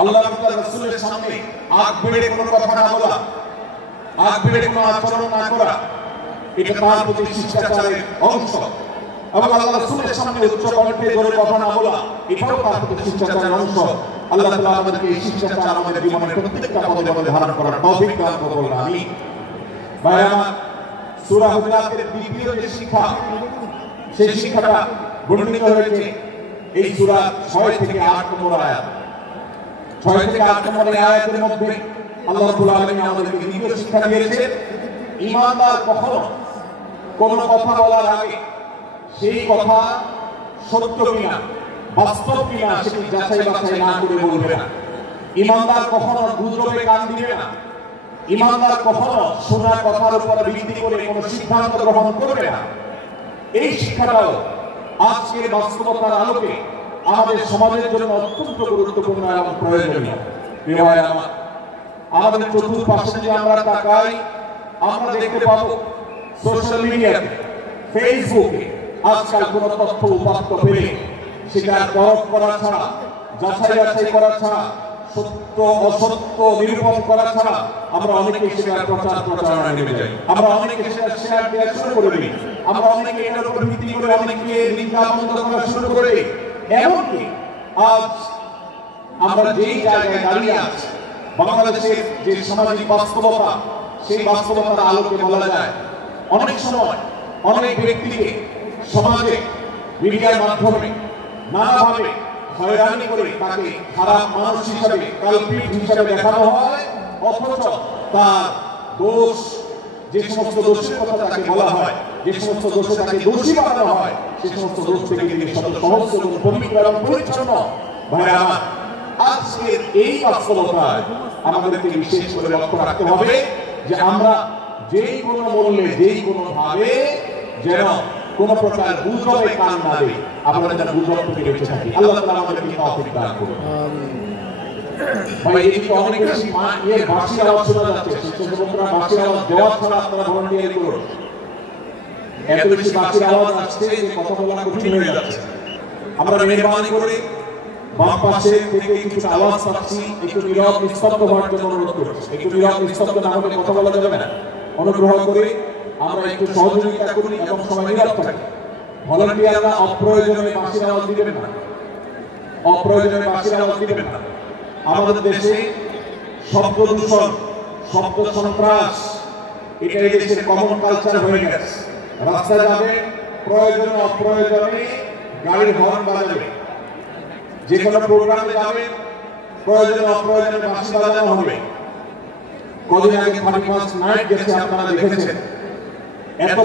আল্লাহ রাসূলের সামনে আগ বেড়ে কোনো কথা না বলা, আগ বেড়ে কোনো আচরণ না করা, এটা তার প্রতি শিষ্টাচারের অংশ। এবং আল্লাহ রাসূলের সামনে উচ্চ কণ্ঠে জোরে কথা না বলা, এটাও তার প্রতি শিষ্টাচারের অংশ। আল্লাহ তাআলা আমাদেরকে এই শিষ্টাচার আমাদের জীবনের প্রত্যেকটা পদে পদে ধারণ করার তৌফিক দান করুন। আমিন। ভাই আমার, সূরা হুজুরাতের দ্বিতীয় যে শিক্ষা, সেই শিক্ষাটা বর্ণিত হয়েছে এই সূরা 6 থেকে 8 নম্বর আয়াত। 6 থেকে 8 নম্বর আয়াতের মধ্যে আল্লাহ রাব্বুল আলামিন আমাদেরকে দ্বিতীয় শিক্ষা দিয়েছেন, ঈমানদার কখনো কোনো কথা বলার আগে সেই কথা সত্য কিনা, বাস্তব কিনা সেটি যাচাই বাছাই না করে বলবে না। ঈমানদার কখনো গুজবে কান দিবে না। ঈমানদার কখনো শোনা কথার উপর ভিত্তি করে কোনো সিদ্ধান্ত গ্রহণ করবে না। এই শিক্ষাটাও আজকের বাস্তবতার আলোকে আমাদের সমাজের জন্য অত্যন্ত গুরুত্বপূর্ণ এবং প্রয়োজনীয়। প্রিয় ভাই আমার, আমাদের চতুর্পাশে যদি আমরা তাকাই, আমরা দেখতে পাবো সোশ্যাল মিডিয়াতে, ফেসবুকে আজকাল কোন তথ্য উপাত্ত পেলে সেটা পরখ করা ছাড়া, যাচাই বাছাই করা ছাড়া, সত্য অসত্য নিরূপণ করা ছাড়া আমরা অনেকে সেটা প্রচারণায় নেমে যাই। আমরা অনেকে সেটা শেয়ার দেওয়া শুরু করে দিই। আমরা অনেকে এটার উপর ভিত্তি করে অনেকে নিন্দা মন্দ করা শুরু করে দিই। এমনকি আজ আমরা যেই জায়গায় দাঁড়িয়ে আছি, বাংলাদেশের যে সামাজিক বাস্তবতা, সেই বাস্তবতার আলোকে বলা যায় অনেক সময় অনেক ব্যক্তিকে সমাজে মিডিয়ার মাধ্যমে নানাভাবে হয়রানি করে তাকে খারাপ মানুষ হিসাবে, কালপিট হিসাবে দেখানো হয়, অথচ তার দোষ, যে সমস্ত দোষের কথা তাকে বলা হয়, যে সমস্ত দোষে তাকে দোষী বানানো হয়, সে সমস্ত দোষ থেকে তিনি সহজ এবং পবিত্র এবং পরিচ্ছন্ন। ভাই আমার, আজকের এই বাস্তবতায় আমাদেরকে বিশেষ করে লক্ষ্য রাখতে হবে যে আমরা যেই কোনো মূল্যে, যেই কোনো ভাবে যেন কোন প্রকার গুজবে কান না দেই, আমরা যেন গুজব থেকে বেঁচে থাকি। আল্লাহ তাআলা আমাদেরকে তৌফিক দান করুন। ভাই, এদিকে অনেক বেশি বাঁশির আওয়াজ শোনা যাচ্ছে। স্বেচ্ছাসেবকরা বাঁশির আওয়াজ দেওয়া ছাড়া আপনারা ভলান্টিয়ারি করুন। এত বেশি বাঁশির আওয়াজ আসছে যে কথা বলা কঠিন হয়ে যাচ্ছে। আমরা মেহরবানি করে বাম পাশে থেকে কিছুটা আওয়াজ পাচ্ছি, একটু নীরব নিস্তব্ধ হওয়ার জন্য অনুরোধ করছি। একটু নীরব নিস্তব্ধ না হলে কথা বলা যাবে না। অনুগ্রহ করে আমরা একটু সহযোগিতা করি এবং সবাই নীরব থাকি। ভলান্টিয়াররা অপ্রয়োজনে বাঁশির আওয়াজ দিবেন না, অপ্রয়োজনে বাঁশির আওয়াজ দিবেন না। আমাদের দেশে শব্দ দূষণ, শব্দ সন্ত্রাস, এটা এই দেশের কমন কালচার হয়ে গেছে। রাস্তায় যাবে, প্রয়োজনে অপ্রয়োজনে গাড়ির হর্ন বাজাবে, যে কোনো প্রোগ্রামে যাবে, প্রয়োজনে অপ্রয়োজনে বাঁশি বাজানো হবে। কদিন আগে 31st নাইট গেছে, আপনারা দেখেছেন। এত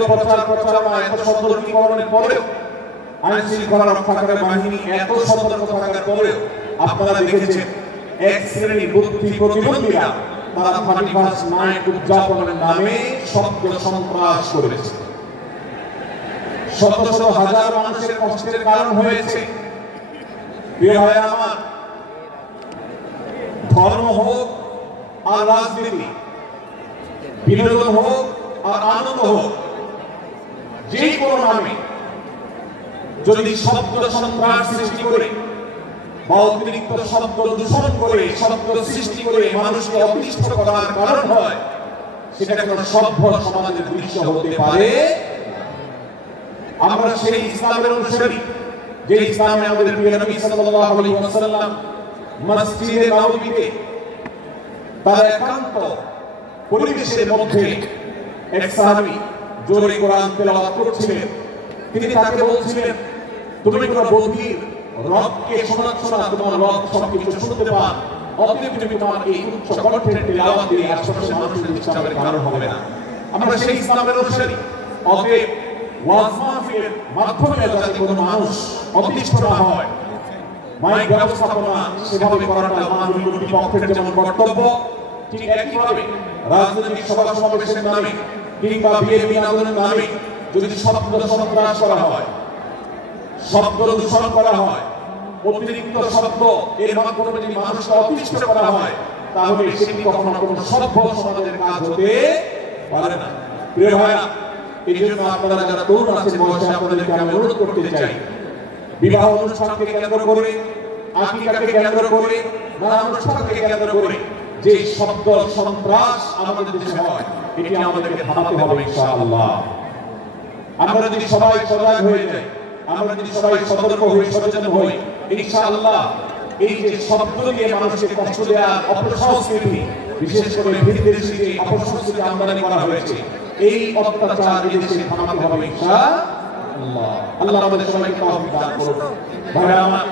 প্রচারণা, এত সতর্কীকরণের পরেও, আইন শৃঙ্খলা রক্ষাকারী বাহিনী এত সতর্ক থাকার পরেও আপনারা দেখেছেন এক শ্রেণীর বুদ্ধি প্রতিবন্ধীরা তারা 31st নাইট উদযাপনের নামে শব্দ সন্ত্রাস করেছে। শত শত হাজার মানুষের কষ্টের কারণ হয়েছে। প্রিয় ভাই আমার, ধর্ম হোক আর রাজনীতি, বিনোদন হোক আর আনন্দ হোক, যে কোনো নামে যদি শব্দ সন্ত্রাস সৃষ্টি করে বা অতিরিক্ত শব্দ দূষণ করে, শব্দ সৃষ্টি করে মানুষকে অতিষ্ঠ করার কারণ হয়, সেটা কোনো সভ্য সমাজের দৃশ্য হতে পারে। আমরা সেই ইসলামের অনুসারী, যে ইসলামে আমাদের প্রিয় নবী সাল্লাল্লাহু আলাইহি ওয়াসাল্লাম মসজিদে নববীতে তার একান্ত পরিবেশের মধ্যে এক সাহাবী জোরে কোরআন তেলাওয়াত করছিলেন। তিনি তাকে বলছিলেন, তুমি কোনো বধির রবকে শোনাচ্ছ না, তোমার রব সবকিছু শুনতে পান, অতএব তুমি তোমার এই উচ্চ কণ্ঠের তেলাওয়াত দিয়ে আশপাশের মানুষের ইসলামের কারণ হবে না। আমরা সেই ইসলামের অনুসারী, অতএব ওয়াজ মাহফিলের মাধ্যমে যাতে কোনো মানুষ অতিষ্ঠ না হয়, মাইক ব্যবস্থাপনা সেভাবে করাটা মাননীয় কর্তৃপক্ষের যেমন কর্তব্য, ঠিক একইভাবে রাজনৈতিক সভা সমাবেশের নামে কিংবা বিয়ে বিনোদনের নামে যদি শব্দ সন্ত্রাস করা হয়, শব্দ দূষণ করা হয়, অতিরিক্ত শব্দ এর মাধ্যমে যদি মানুষকে অতিষ্ঠ করা হয়, তাহলে সেটি কখনো কোনো সভ্য সমাজের কাজ হতে পারে না। প্রিয় ভাইরা, এই জন্য আপনারা যারা তরুণ আছেন বয়সে, আপনাদেরকে আমি অনুরোধ করতে চাই, বিবাহ অনুষ্ঠানকে কেন্দ্র করে আকিকাকে কেন্দ্র করে, নানা অনুষ্ঠানকে কেন্দ্র করে যে শব্দ সন্ত্রাস আমাদের দেশে হয়, এটি আমাদেরকে থামাতে হবে ইনশাআল্লাহ। আমরা যদি সবাই সজাগ হয়ে যাই, আমরা যদি সবাই সতর্ক হই, সচেতন হই, ইনশাআল্লাহ এই যে শব্দ দিয়ে মানুষকে কষ্ট দেওয়ার অপসংস্কৃতি, বিশেষ করে বিদেশি যে অপসংস্কৃতি আমদানি করা হয়েছে, এই অত্যাচার এদেশে থামাতে হবে ইনশাআল্লাহ। আল্লাহ আমাদের সবাইকে তৌফিক দান করুন। ভাইরা আমার,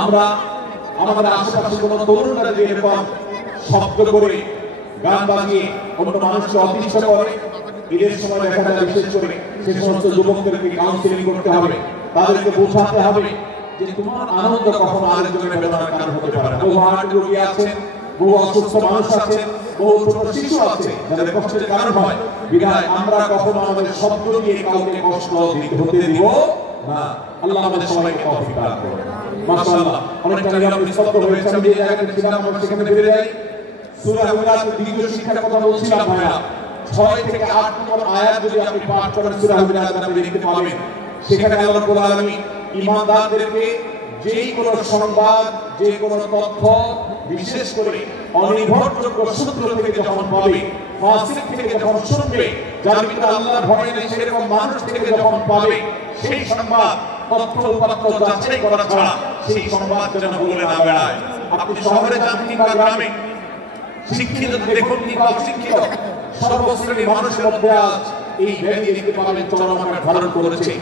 আমরা আমাদের আশেপাশে কোনো তরুণরা যে এরকম শব্দ করে, গান বাজিয়ে অন্য মানুষকে অতিষ্ঠ করে, ঈদের সময় দেখা যায় বিশেষ করে সে সমস্ত যুবকদেরকে কাউন্সিলিং করতে হবে, তাদেরকে বোঝাতে হবে যে তোমার আনন্দ কখনো আরেকজনের বেদনার কারণ হতে পারে না। বহু হার্ট রোগী আছেন, বহু অসুস্থ মানুষ আছেন, বহু ছোট শিশু আছে যাদের কষ্টের কারণ হয়। বিধায় আমরা কখনো আমাদের শব্দ দিয়ে কাউকে কষ্ট হতে দিব না। আল্লাহ আমাদের সবাইকে তৌফিক দান করুন। মাশাআল্লাহ, অনেকটা নিরাপদ নিস্তব্ধ হয়েছে। আমি যে জায়গাতে ছিলাম আমরা সেখানে ফিরে যাই। সূরা হুজুরাতের দ্বিতীয় শিক্ষার কথা বলছিলাম ভাইরা। 6 থেকে 8 নম্বর আয়াত যদি আপনি পাঠ করেন সূরা হুজুরাতে আপনি দেখতে পাবেন, সেখানে আল্লাহ রাব্বুল আলামিন ঈমানদারদেরকে যেই কোনো সংবাদ, যে কোনো তথ্য, বিশেষ করে অনির্ভরযোগ্য সূত্র থেকে যখন পাবে, ফাসিক থেকে যখন শুনবে, যার ভিতরে আল্লাহর ভয় নেই সেরকম মানুষ থেকে যখন পাবে, সেই সংবাদ তথ্য উপাত্ত যাচাই করা ছাড়া সেই সংবাদ যেন বলে না বেড়ায়। আপনি শহরে যান কিংবা গ্রামে, শিক্ষিত দেখুন কিংবা অশিক্ষিত, সর্বশ্রেণীর মানুষের মধ্যে আজ এই ব্যাধি দেখতে পাবেন চরম আকার ধারণ করেছে।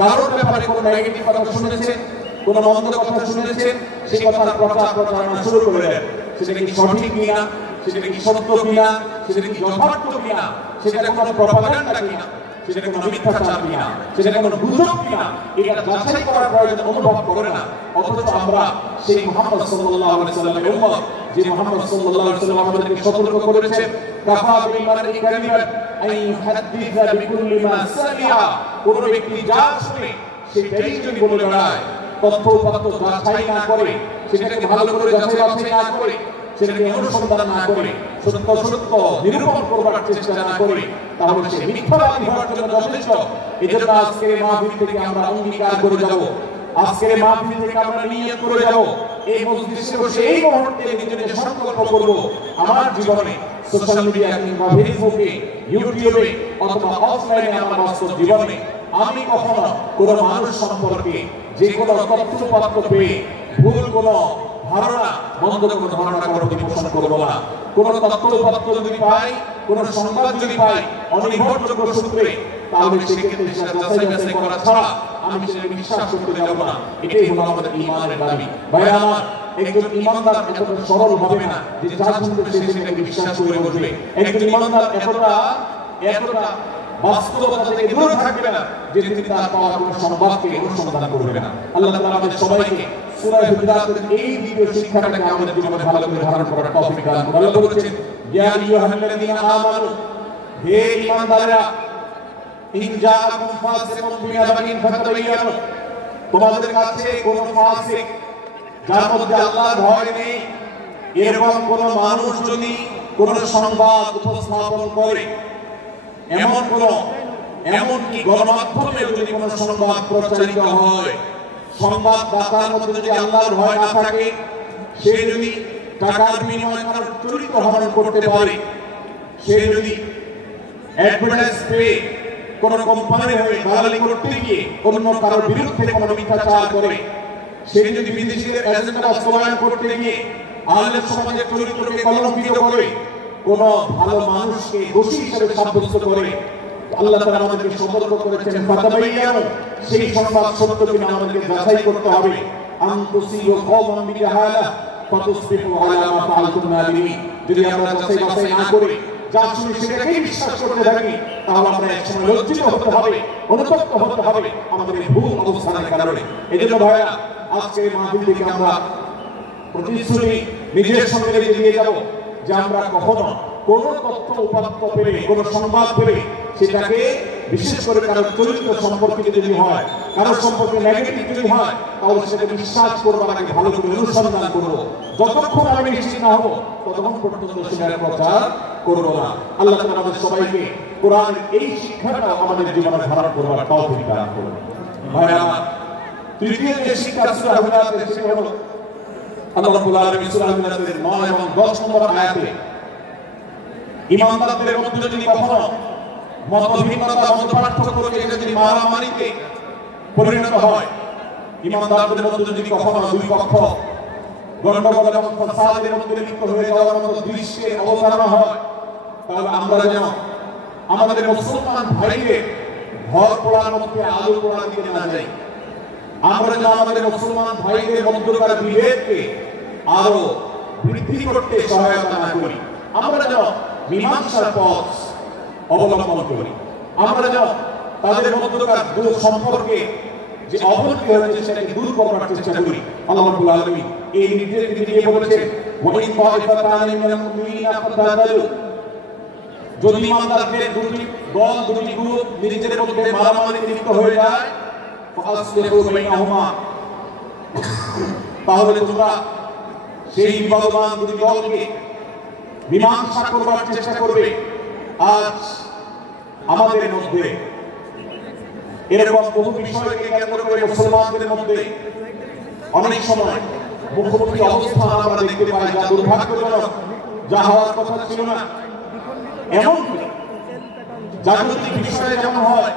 কারোর ব্যাপারে কোনো নেগেটিভ কথা শুনেছেন, কোনো মন্দ কথা শুনেছেন, সেই কথার প্রচার প্রচারণা শুরু করে দেন। সেটা কি সঠিক কিনা, সেটা কি সত্য কিনা, সেটা কি যথার্থ কিনা, সেটা কোনো প্রপাগান্ডা কিনা, সেটা কোনো মিথ্যাচার কিনা, সেটা কোনো গুজব কিনা, এটা যাচাই করার প্রয়োজন অনুভব করে না। অথচ আমরা সেই মুহাম্মদ সাল্লাল্লাহু আলাইহি ওয়াসাল্লামের উম্মত, যে মুহাম্মদ সাল্লাল্লাহু আলাইহি ওয়াসাল্লাম আমাদেরকে সতর্ক করেছেন, কাফা বিল মারই কাযিবান আন ইউহাদ্দিসা বিকুল্লি মা সামিআ, কোন ব্যক্তি যা শুনে সেটাই যদি বলে বেড়ায়, তথ্য উপাত্ত যাচাই না করে, সেটাকে ভালো করে যাচাই বাছাই না করে, সেটাকে অনুসন্ধান না করে, সত্য সত্য নিরূপণ করবার চেষ্টা না করে, তাহলে সে মিথ্যাবাদী হওয়ার জন্য যথেষ্ট। এজন্য আজকের মাহফিল থেকে আমরা অঙ্গীকার করে যাব, আজকের মাহফিল থেকে আমরা নিয়ত করে যাব, এই মজলিসে বসে এই মুহূর্তে নিজেদের সংকল্প করব, আমার জীবনে সোশ্যাল মিডিয়া কিংবা ফেসবুকে, ইউটিউবে অথবা অফলাইনে আমার বাস্তব জীবনে আমি কখনো কোনো মানুষ সম্পর্কে যে কোনো তথ্য উপাত্ত পেয়ে ভুল কোনো ধারণা, মন্দ কোনো ধারণা করার পোষণ করবো না। কোনো তথ্য উপাত্ত যদি পাই, কোনো সংবাদ যদি পাই অনির্ভরযোগ্য সূত্রে, তাহলে সেক্ষেত্রে সেটা যাচাই বাছাই করা ছাড়া আমি সেটাকে বিশ্বাস করতে যাব না। এটাই হলো আমাদের ঈমানের দাবি। ভাইরা আমার, একজন ঈমানদার এতটা সরল হবে না যে যা শুনবে সে সেটাকে বিশ্বাস করে বসবে। একজন ঈমানদার এতটা বাস্তবতা থেকে দূরে থাকবে না যে তিনি তার পাওয়া কোনো সংবাদকে অনুসন্ধান করবে না। আল্লাহ তাআলা আমাদের সবাইকে সূরা হুজুরাতের এই দ্বিতীয় শিক্ষাটাকে আমাদের জীবনে ভালো করে ধারণ করার তৌফিক দান করুন। আল্লাহ বলেছেন, ইয়া আইয়ুহাল্লাযীনা আমানু, হে ঈমানদাররা, ইন জাআকুম ফাসিকুম বিনাবাইন ফাতাবায়ানু, তোমাদের কাছে কোনো ফাসিক, যার মধ্যে আল্লাহর ভয় নেই, এরকম কোন মানুষ যদি কোন সংবাদ উপস্থাপন করে, এমনকি গণমাধ্যমে যদি কোন সংবাদ প্রচারিত হয়, সংবাদদাতার মধ্যে যদি আল্লাহর ভয় না থাকে, সে যদি টাকার বিনিময়ে কারোর চরিত্র হরণ করতে পারে, সে যদি অ্যাডভার্টাইজ পেয়ে কোন কোম্পানির হয়ে দালালি করতে গিয়ে অন্য কারোর বিরুদ্ধে কোন মিথ্যাচার করে, সে যদি বিদেশিদের এজেন্ডা বাস্তবায়ন করতে গিয়ে আহলে সমাজের চরিত্রকে কলঙ্কিত করে, কোন ভালো মানুষকে দোষী হিসেবে সাব্যস্ত করে, আল্লাহ তাআলা আমাদেরকে সতর্ক করেছেন, ফাতাবায়ানু, সেই সংবাদ সত্য কিনা আমাদেরকে যাচাই করতে হবে। আন তুসিবু কওমান বিজাহালা ফাতুসবিহু আলা মা ফাআলতুম নাদিমিন, যদি আমরা যাচাই বাছাই না করে যা শুনি সেটাকেই বিশ্বাস করতে থাকি, তাহলে আমরা একসময় লজ্জিত হতে হবে, অনুতপ্ত হতে হবে আমাদের এই ভুল অবস্থানের কারণে। এজন্য ভাইয়া, আজকে এই মাহফিল থেকে আমরা প্রতিশ্রুতি নিজের সঙ্গে দিয়ে যাব যে আমরা কখনো কোন তথ্য উপাত্ত পেলে, কোন সংবাদ পেলে, সেটাকে বিশেষ করে কারোর চরিত্র সম্পর্কে যদি হয়, কারোর সম্পর্কে নেগেটিভ যদি হয়, তাহলে সেটাকে বিশ্বাস করবার আগে ভালো করে অনুসন্ধান করব। যতক্ষণ আমি নিশ্চিত না হব ততক্ষণ পর্যন্ত সেটার প্রচার করব না। আল্লাহ তাআলা আমাদের সবাইকে কোরআনের এই শিক্ষাটা আমাদের জীবনে ধারণ করবার তৌফিক দান করুন। ভাইরা, তৃতীয় যে শিক্ষা সূরা হুজুরাতের সেটা হলো আল্লাহ রাব্বুল আলামিন সূরা হুজুরাতের 9 এবং 10 নম্বর আয়াতে ঈমানদারদের মধ্যে যদি কখনো মতভিন্নতা মতপার্থক্য যদি মারামারিতে পরিণত হয়, ঈমানদারদের মধ্যে যদি কখনো দুই পক্ষ গন্ডগোল এবং ফাসাদের মধ্যে লিপ্ত হয়ে যাওয়ার মতো দৃশ্যে অবতারণা হয়, তাহলে আমরা যেন আমাদের মুসলমান ভাইদের ঘর পোড়ার মধ্যে আলো পোড়া দিতে না যাই। আমরা যেন আমাদের মুসলমান ভাইদের মধ্যকার বিভেদকে আরো বৃদ্ধি করতে সহায়তা না করি। আমরা যেন মীমাংসার পথ অবলম্বন করি। আমরা যেন তাদের মধ্যকার দূর সম্পর্কে যে অবনতি হয়েছে সেটাকে দূর করার চেষ্টা করি। আল্লাহ রাব্বুল আলামিন এই নির্দেশ দিয়ে বলেছেন, ওয়া ইন তা'iফাতানি মিনাল মুমিনিনা ফাতাদালু, যদি ঈমানদারদের দুটি দল দুটি গ্রুপ নিজেদের মধ্যে মারামারিতে লিপ্ত হয়ে যায়, ফাসলিহু বাইনাহুমা, তাহলে তোমরা সেই বিবাদমান দুটি দলকে মীমাংসা করবার চেষ্টা করবে। আজ আমাদের মধ্যে এরকম বহু বিষয়কে কেন্দ্র করে মুসলমানদের মধ্যে অনেক সময় মুখোমুখি অবস্থান আমরা দেখতে পাই, যা দুর্ভাগ্যজনক, যা হওয়ার কথা ছিল না। এমন জাগতিক বিষয়ে যেমন হয়,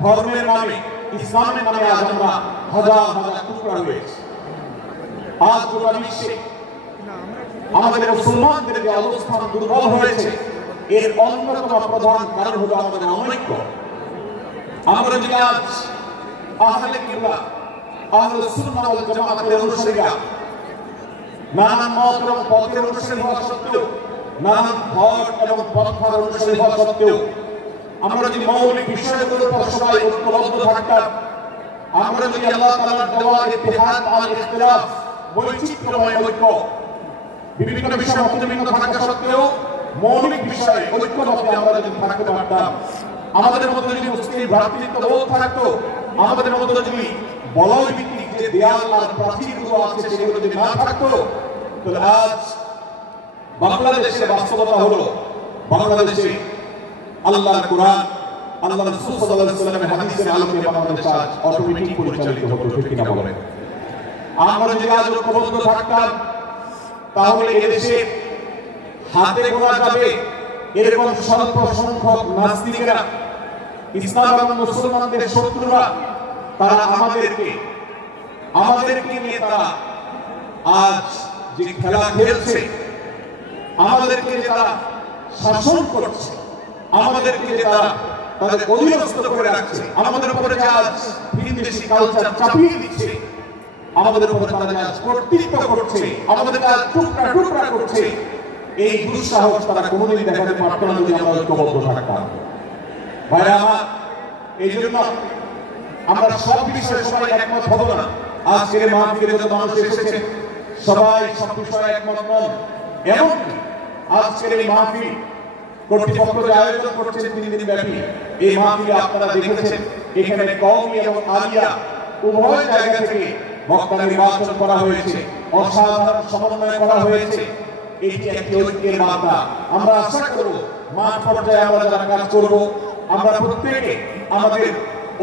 ধর্মের নামে, ইসলামের নামে আজ আমরা হাজার হাজার টুকরা রয়েছে। আজ গোটা বিশ্বে আমাদের মুসলমানদের যে অবস্থান দুর্বল হয়েছে, এর অন্যতম প্রধান কারণ হলো আমাদের অনৈক্য। আমরা যদি আজ আহলে কিবলা, আহলে সুন্নাহ ওয়াল জামাতের অনুসারীরা নানান মত এবং পথের অনুসারী হওয়া সত্ত্বেও, নানান ভট এবং পন্থার অনুসারী হওয়া সত্ত্বেও, আমরা যদি মৌলিক বিষয়গুলোর উপর সবাই ঐক্যবদ্ধ থাকতাম, আমরা যদি আল্লাহ তাআলার দেওয়া ইত্তেহাদ আল ইখতিলাফ, বৈচিত্র্যময় ঐক্য, বিভিন্ন বিষয়ে মতভিন্ন থাকা সত্ত্বেও মৌলিক বিষয়ে ঐক্যবদ্ধ আমরা যদি থাকতে পারতাম, আমাদের মধ্যে যদি মুসলিম ভ্রাতৃত্ববোধ থাকতো, আমাদের মধ্যে যদি বলয় ভিত্তিক যে দেয়াল আর প্রাচীরগুলো আছে সেগুলো যদি না থাকতো, তাহলে আজ বাংলাদেশের বাস্তবতা হলো, বাংলাদেশে আল্লাহর কোরআন, আল্লাহর রাসূল সাল্লাল্লাহু আলাইহি ওয়াসাল্লামের হাদিসের আলোকে বাংলাদেশ আজ অটোমেটিক পরিচালিত হতো, ঠিক কিনা বলেন? আমরা যদি আজ ঐক্যবদ্ধ থাকতাম, তাহলে এদেশে হাতে গোনা যাবে এরকম স্বল্প সংখ্যক নাস্তিকেরা, ইসলাম এবং মুসলমানদের শত্রুরা, তারা আমাদেরকে নিয়ে তারা আজ যে খেলা খেলছে, আমাদেরকে যে তারা শাসন করছে, আমাদেরকে যে তারা তাদের অধীনস্থ করে রাখছে, আমাদের উপরে যে আজ বিদেশি কালচার চাপিয়ে দিচ্ছে, আমাদের উপরে তারা আজ কর্তৃত্ব করছে, আমাদের আজ টুকরা টুকরা করছে, এই দুঃসাহস তারা কোনোদিন দেখাতে পারত না যদি আমরা ঐক্যবদ্ধ থাকতাম। ভাইরা আমার, এই জন্য আমরা সব বিষয়ে সবাই একমত হব না। আজকের মাহফিলে যত মানুষ এসেছে সবাই সব বিষয়ে একমত নন। এমনকি আজকের এই মাহফিল কর্তৃপক্ষ যে আয়োজন করছেন 3 দিন ব্যাপী, এই মাহফিলে আপনারা দেখেছেন এখানে কওমি এবং আলিয়া উভয় জায়গা থেকে বক্তা নির্বাচন করা হয়েছে, অসাধারণ সমন্বয় করা হয়েছে। এটি একটি ঐক্যের বার্তা। আমরা আশা করব মাঠ পর্যায়ে আমরা যারা কাজ করব, আমরা প্রত্যেকে আমাদের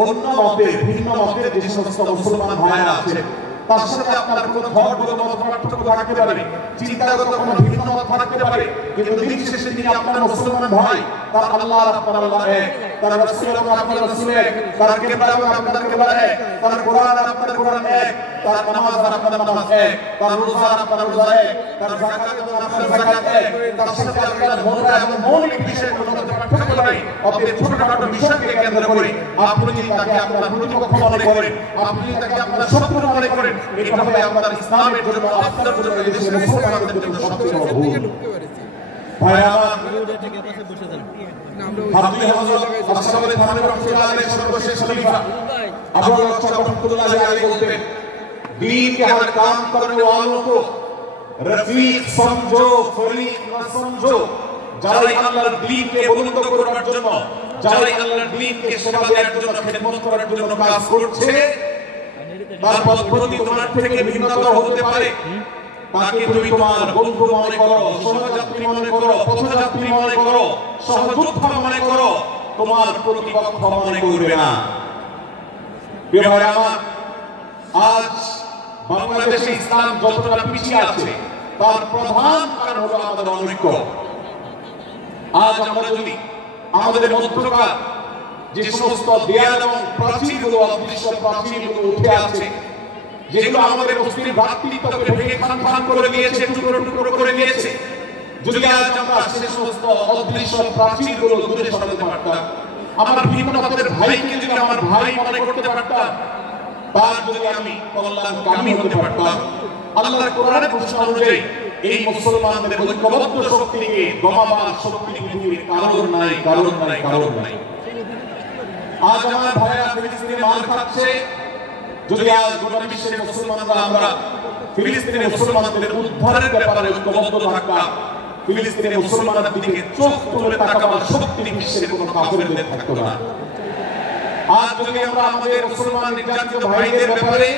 অন্য মতের, ভিন্ন মতের যে সমস্ত মুসলমান ভাইরা আছেন, তার সাথে আপনার কোনো ধর্মগত মতপার্থক্য থাকতে পারে, চিন্তাগত কোনো ভিন্ন মত থাকতে পারে, কিন্তু দিন শেষে তিনি আপনার মুসলমান ভাই, তার আল্লাহ আপনার আল্লাহ এক, তার রাসূল এবং আপনার রাসূল এক, তার কিবলা এবং আপনার কিবলা এক, তার কোরআন আর আপনার কোরআন এক, তার নামাজ আর আপনার নামাজ এক, তার রোজা আর আপনার রোজা এক, তার যাকাত এবং আপনার যাকাত এক, তার সাথে আপনার মোরা এবং মৌলিক বিষয়গুলোর মধ্যে পার্থক্য নেই। অতএব ছোটখাটো বিষয়কে কেন্দ্র করে আপনি যদি তাকে আপনার প্রতিপক্ষ মনে করেন, আপনি যদি তাকে আপনার শত্রু মনে করেন, এটা হবে আপনার ইসলামের জন্য, আপনার জন্য, দেশের মুসলমানদের জন্য সবচেয়ে বড় ভুল। ভাইরা আমার, হাফিজ হযরত আসহাবে থানবী রাহমাতুল্লাহ আলাইহি সর্বশেষ খলিফা আবু বকর রাহমাতুল্লাহ আলাইহি বলতেন, दीन के हर काम करने वालों को रफीक समझो, फरीक न समझो। যারাই আল্লাহর দ্বীনকে বুলন্দ করার জন্য, যারাই আল্লাহর দ্বীনকে সেবা দেওয়ার জন্য, খিদমত করার জন্য কাজ করছে, তার পদ্ধতি তোমার থেকে ভিন্নতা হতে পারে। তাকে তুমি তোমার বন্ধু মনে করো, সহযাত্রী মনে করো, পথযাত্রী মনে করো, সহযোদ্ধা মনে করো, তোমার প্রতিপক্ষ মনে করবে না। প্রিয় ভাইরা আমার, আজ বাংলাদেশে ইসলাম যতটা পিছিয়ে আছে তার প্রধান কারণ হলো আমাদের অনৈক্য। আজ আমরা যদি আমাদের মধ্যকার যে সমস্ত দেয়াল এবং প্রাচীরগুলো অদৃশ্য প্রাচীরগুলো উঠে আছে, যেগুলো আমাদের মুসলিম ভ্রাতৃত্বকে ভেঙে খান করে দিয়েছে, টুকরো টুকরো করে দিয়েছে, যদি আজ আমরা সে সমস্ত অদৃশ্য প্রাচীরগুলো দূরে সরাতে পারতাম, আমার ভিন্ন মতের ভাইকে যদি আমার ভাই মনে করতে পারতাম, তার যদি আমি কল্যাণকামী হতে পারতাম, আল্লাহর কোরআনের ঘোষণা অনুযায়ী এই মুসলমানদের ঐক্যবদ্ধ শক্তিকে দমাবার শক্তি পৃথিবীর কারোর নাই, কারোর নাই, কারোর নাই। আজ আমার ভাইরা ফিলিস্তিনে মার খাচ্ছে, যদি আজ গোটা বিশ্বের মুসলমানরা আমরা ফিলিস্তিনের মুসলমানদের উদ্ধারের ব্যাপারে ঐক্যবদ্ধ থাকতাম, ফিলিস্তিনের মুসলমানদের দিকে চোখ তুলে তাকাবার শক্তি বিশ্বের কোনো কাফেরদের থাকতো না। আজ যদি আমরা আমাদের মুসলমান নির্যাতিত ভাইদের ব্যাপারে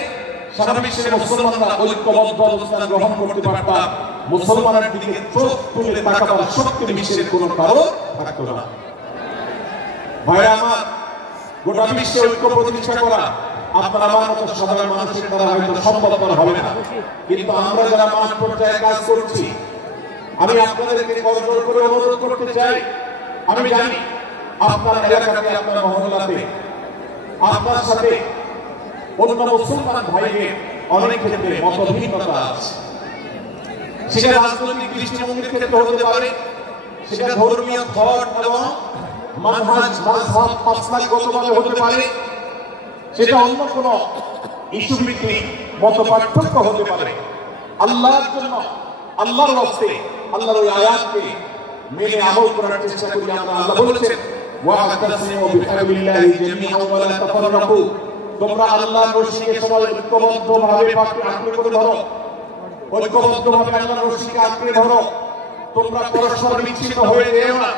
সারা বিশ্বের মুসলমানরা ঐক্যবদ্ধ অবস্থান গ্রহণ করতে পারতাম, মুসলমানের দিকে চোখ তুলে তাকাবার শক্তি বিশ্বের কোনো কারো থাকতো না। ভাইরা আমার, গোটা বিশ্বে ঐক্য প্রতিষ্ঠা করা আপনার আমার মতো সাধারণ মানুষের দ্বারা হয়তো সম্ভবপর হবে না, কিন্তু আমরা যারা মাঠ পর্যায়ে কাজ করছি, আমি আপনাদেরকে করজোর করে অনুরোধ করতে চাই, আমি জানি আপনার এলাকাতে, আপনার মহল্লাতে আপনার সাথে অন্য মুসলমান ভাইদের অনেক ক্ষেত্রে মতভিন্নতা আছে। সেটা রাজনৈতিক দৃষ্টিভঙ্গির ক্ষেত্রে হতে পারে, সেটা ধর্মীয় থট এবং মানহাজ মাযহাব মাসলাকগতভাবে হতে পারে, সেটা অন্য কোনো ইস্যু ভিত্তিক মত পার্থক্য হতে পারে। আল্লাহর জন্য, আল্লাহর ওয়াস্তে, আল্লাহর ওই আয়াতকে মেনে আমল করার চেষ্টা করি আমরা। আল্লাহ বলেছেন, ওয়া'তাসিমু বিহাবিল্লাহি জামিআন ওয়া লা তাফাররাকু, তোমরা আল্লাহর রশিকে সবাই ঐক্যবদ্ধভাবে আঁকড়ে করে ধরো, ঐক্যবদ্ধভাবে আল্লাহর রশিকে আঁকড়ে ধরো, তোমরা পরস্পর বিচ্ছিন্ন হয়ে যেও না।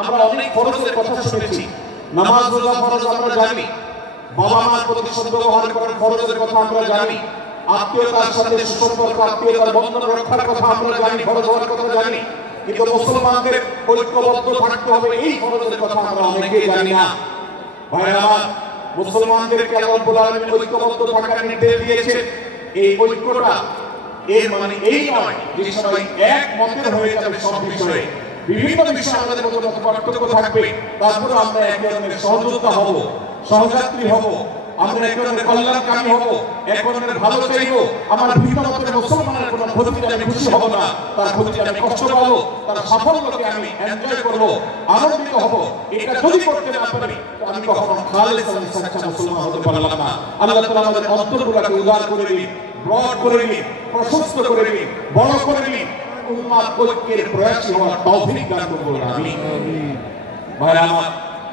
আমরা অনেক ফরজের কথা শুনেছি, নামাজ রোজা ফরজ আমরা জানি, বাবা মার প্রতি সদ্ব্যবহার করার ফরজের কথা আমরা জানি, আত্মীয়তার সাথে সুসম্পর্ক, আত্মীয়তার বন্ধন রক্ষার কথা আমরা জানি, ফরজ হওয়ার কথা জানি, কিন্তু মুসলমানদের ঐক্যবদ্ধ থাকতে হবে এই ফরজের কথা আমরা অনেকেই জানি না। ভাইরা আমার, মুসলমানদেরকে আল্লাহ রাব্বুল আলামিন ঐক্যবদ্ধ থাকার নির্দেশ দিয়েছেন। এই ঐক্যটা এর মানে এই নয় যে সবাই এক মতের হয়ে যাবে সব বিষয়ে, বিভিন্ন বিষয়ে আমাদের মধ্যে মত পার্থক্য থাকবে, তারপরে আমরা একে অন্যের সহযোগিতা হব, সহযাত্রী হব, আমরা একে অন্যের কল্যাণকামী হব, একে অন্যের ভালো চাইব। আমার ভিন্ন মতের মুসলমানের কোনো ক্ষতিতে আমি খুশি হব না, তার ক্ষতিতে আমি কষ্ট পাবো, তার সাফল্যকে আমি এনজয় করব, আনন্দিত হব। এটা যদি করতে না পারি, আমি কখনো খালেস এবং সচ্চা মুসলমান হতে পারলাম না। আল্লাহ তাআলা আমাদের অন্তরগুলোকে উদার করে দিন, ব্রড করে দিন, প্রশস্ত করে দিন, বড় করে দিন, উম্মাত ঐক্যের প্রয়াসী হওয়ার তৌফিক দান করুন। আমিন। ভাইরা আমার,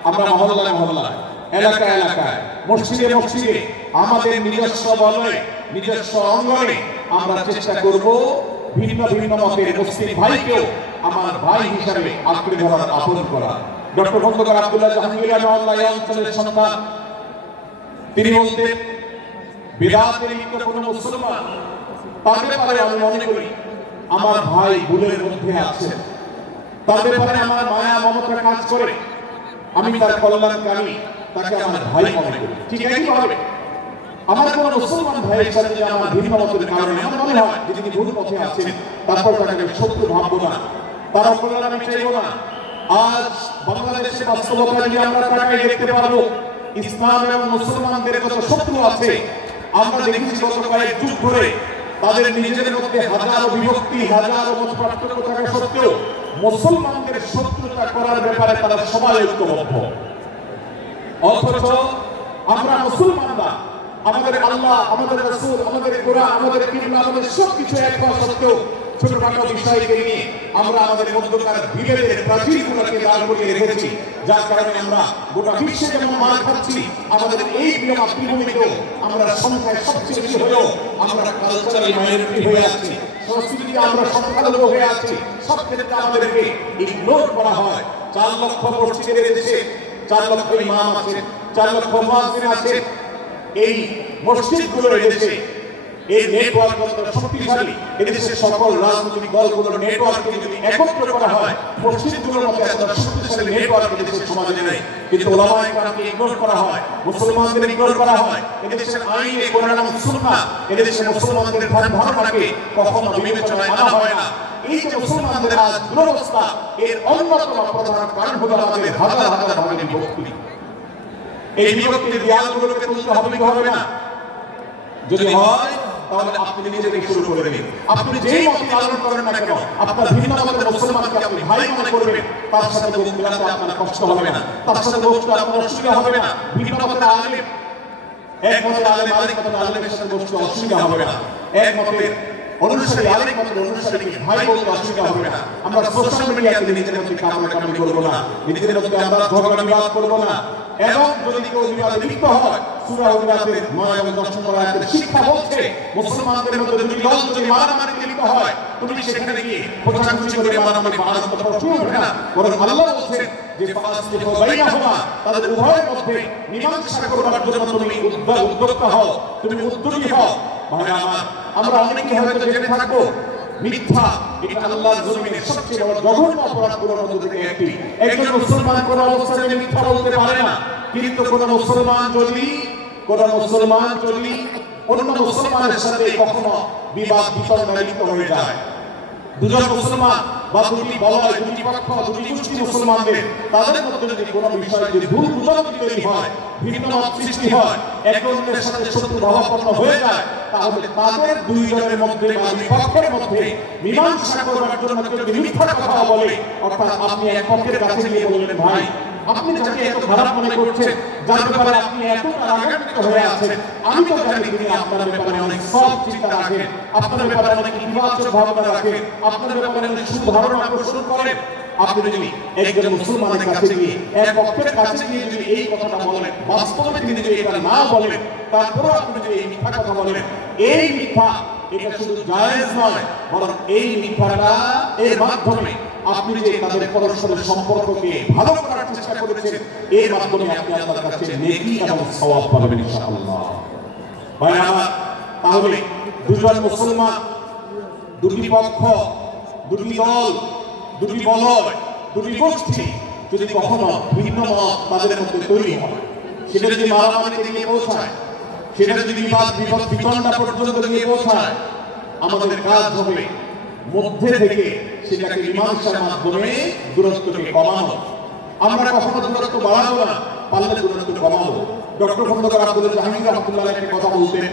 আমরা মহল্লায় মহল্লায়, এলাকায় এলাকায়, মসজিদে মসজিদে, আমাদের নিজস্ব বলয়ে, নিজস্ব অঙ্গনে আমরা চেষ্টা করব ভিন্ন ভিন্ন মতের মুসলিম ভাইকেও আমার ভাই হিসাবে আঁকড়ে ধরার, আপন করা। ডক্টর খন্দকার আব্দুল্লাহ জাহাঙ্গীর রহমাতুল্লাহ এই অঞ্চলের সন্তান, তিনি বলতেন, বিদআতের লিপ্ত কোন মুসলমান, তার ব্যাপারে আমি মনে করি আমার ভাই ভুলের মধ্যে আছেন, তার ব্যাপারে আমার মায়া মমতা কাজ করে, আমি তার কল্যাণকামী, তাকে আমার ভাই মনে করি। ঠিক একইভাবে আমার কোন মুসলমান ভাইয়ের সাথে যে আমার ভিন্ন মতের কারণে আমার মনে হয় যে তিনি ভুল পথে আছেন, তারপর তাকে শত্রু ভাববো না, তার কল্যাণ আমি চাইবো না। আজ বাংলাদেশের বাস্তবতা যদি আমরা তাকাই দেখতে পারবো, ইসলাম এবং মুসলমানদের কত শত্রু আছে। আমরা দেখেছি গত কয়েক যুগ ধরে তাদের নিজেদের মধ্যে হাজারো বিভক্তি, হাজারো মত পার্থক্য থাকা সত্ত্বেও মুসলমানদের শত্রুতা করার ব্যাপারে তারা সবাই ঐক্যবদ্ধ। অথচ আমরা মুসলমানরা আমাদের আল্লাহ, আমাদের রাসূল, আমাদের কোরআন, আমাদের কিবলা, আমাদের সবকিছু এক হওয়া সত্ত্বেও ছোটখাটো বিষয়কে নিয়ে আমরা আমাদের মধ্যকার বিভেদের প্রাচীরগুলোকে দাঁড় করিয়ে রেখেছি, যার কারণে আমরা গোটা বিশ্বে যেমন মার খাচ্ছি, আমাদের এই মাতৃভূমিতেও আমরা সংখ্যায় সবচেয়ে বেশি হলেও আমরা কালচারাল মাইনরিটি হয়ে আছি, সংস্কৃতিতে আমরা সংখ্যালঘু হয়ে আছি। সব ক্ষেত্রে আমাদেরকে ইগনোর করা হয়। 4 লক্ষ মসজিদের দেশে 4 লক্ষ ইমাম আছে, 4 লক্ষ মুয়াজ্জিন আছে। এই মসজিদগুলোর দেশে এই নেটওয়ার্ক যতটা শক্তিশালী, এদেশের সকল রাজনৈতিক দলগুলোর নেটওয়ার্ককে যদি একত্র করা হয়, মসজিদগুলোর মধ্যে এতটা শক্তিশালী নেটওয়ার্ক এদেশের সমাজে নেই। কিন্তু ওলামায়ে কেরামকে ইগনোর করা হয়, মুসলমানদের ইগনোর করা হয়। এদেশের আইনে কোরআন এবং সুন্নাহ, এদেশের মুসলমানদের ধারণাকে কখনো বিবেচনায় আনা হয় না। এই যে মুসলমানদের আজ দুরবস্থা, এর অন্যতম প্রধান কারণ হলো আমাদের হাজার হাজার ভাগে বিভক্তি। এই বিভক্তির দেয়ালগুলোকে তুলতে হবে কি হবে না? যদি হয় তাহলে আপনি নিজেকে শুরু করে দিন। আপনি যেই মত পালন করেন না কেন, আপনার ভিন্ন মতের মুসলমানকে আপনি ভাই মনে করবেন, তার সাথে যোগ মিলাতে আপনার কষ্ট হবে না, তার সাথে বসতে আপনার অসুবিধা হবে না। ভিন্ন মতের আলেম, এক মতের আলেম আরেক মতের আলেমের সাথে বসতে অসুবিধা হবে না। এক মতের অনুসারী আরেক মতের অনুসারীকে ভাই বলতে অসুবিধা হবে না। আমরা সোশ্যাল মিডিয়াতে নিজেদের মধ্যে কামড়াকামড়ি করবো না, নিজেদের মধ্যে আমরা ঝগড়া বিবাদ করবো না। এবং যদি কেউ বিবাদে লিপ্ত হয়, সূরা হুজুরাতের 9 এবং 10 নম্বর আয়াতের শিক্ষা বলছে, মুসলমানদের মধ্যে দুই দল যদি মারামারিতে লিপ্ত হয়, তুমি সেখানে গিয়ে খোঁচাখুচি করে মারামারি বাড়ানোর প্রশ্ন উঠবে না। বরং আল্লাহ বলছেন যে ফাসলিহু বাইনাহুমা, তাদের উভয়ের মধ্যে মীমাংসা করবার জন্য তুমি উদ্যোক্তা হও, তুমি উদ্যোগী হও। ভাইরা আমার, আমরা অনেকে হয়তো জেনে থাকবো মিথ্যা এটা আল্লাহর জমিনে সবচেয়ে বড় জঘন্য অপরাধগুলোর মধ্যে থেকে একটি। একজন মুসলমান কোন অবস্থায় মিথ্যা বলতে পারে না, কিন্তু কোন মুসলমান যদি অন্য মুসলমানের সাথে কখনো বিবাদ বিতণ্ডায় লিপ্ত হয়ে যায়, দুজন মুসলমান বা দুটি বলয়, দুটি পক্ষ, দুটি গোষ্ঠী মুসলমানদের, তাদের মধ্যে যদি কোনো বিষয়ে যদি ভুল বুঝাবুঝি তৈরি হয়, ভিন্ন মত সৃষ্টি হয়, একে অন্যের সাথে শত্রু ভাবাপন্ন হয়ে যায়, তাহলে তাদের দুইজনের মধ্যে বা দুই পক্ষের মধ্যে মীমাংসা করবার জন্য কেউ যদি মিথ্যা কথা বলে, অর্থাৎ আপনি এক পক্ষের কাছে গিয়ে বললেন, ভাই আপনি যাকে এত খারাপ মনে করছেন, যার ব্যাপারে আপনি এতটা রাগান্বিত হয়ে আছেন, আমি তো জানি তিনি আপনার ব্যাপারে অনেক সৎ চিন্তা রাখেন, আপনার ব্যাপারে অনেক ইতিবাচক ভাবনা রাখেন, আপনার ব্যাপারে অনেক সুধারণা পোষণ করেন। আপনি যদি একজন মুসলমানের কাছে গিয়ে, এক পক্ষের কাছে গিয়ে যদি এই কথাটা বলেন, বাস্তবে তিনি যদি এটা না বলেন, তারপরেও আপনি যদি এই মিথ্যা কথা বলেন, এই মিথ্যা এটা শুধু জায়েজ নয়, বরং এই মিথ্যাটা এর মাধ্যমে আপনি যে তাদের পরস্পরের সম্পর্ককে ভালো করার চেষ্টা করেছেন, এর মাধ্যমে আপনি আল্লাহর কাছে নেকি এবং সওয়াব পাবেন ইনশাআল্লাহ। ভাইরা আমার, তাহলে দুজন মুসলমান, দুটি পক্ষ, দুটি দল, দুটি বলয়, দুটি গোষ্ঠী যদি কখনো ভিন্ন মত তাদের মধ্যে তৈরি হয়, সেটা যদি মারামারিতে গিয়ে পৌঁছায়, সেটা যদি বিবাদ বিতণ্ডা পর্যন্ত গিয়ে পৌঁছায়, আমাদের কাজ হবে মধ্যে থেকে সেটাকে মীমাংসার মাধ্যমে দূরত্বকে কমানো। আমরা কখনো দূরত্ব বাড়াবো না, পারলে দূরত্ব কমাবো। ডক্টর খন্দকার আব্দুল জাহাঙ্গীর রাহমাতুল্লাহ আলাইহি কথা বলতেন,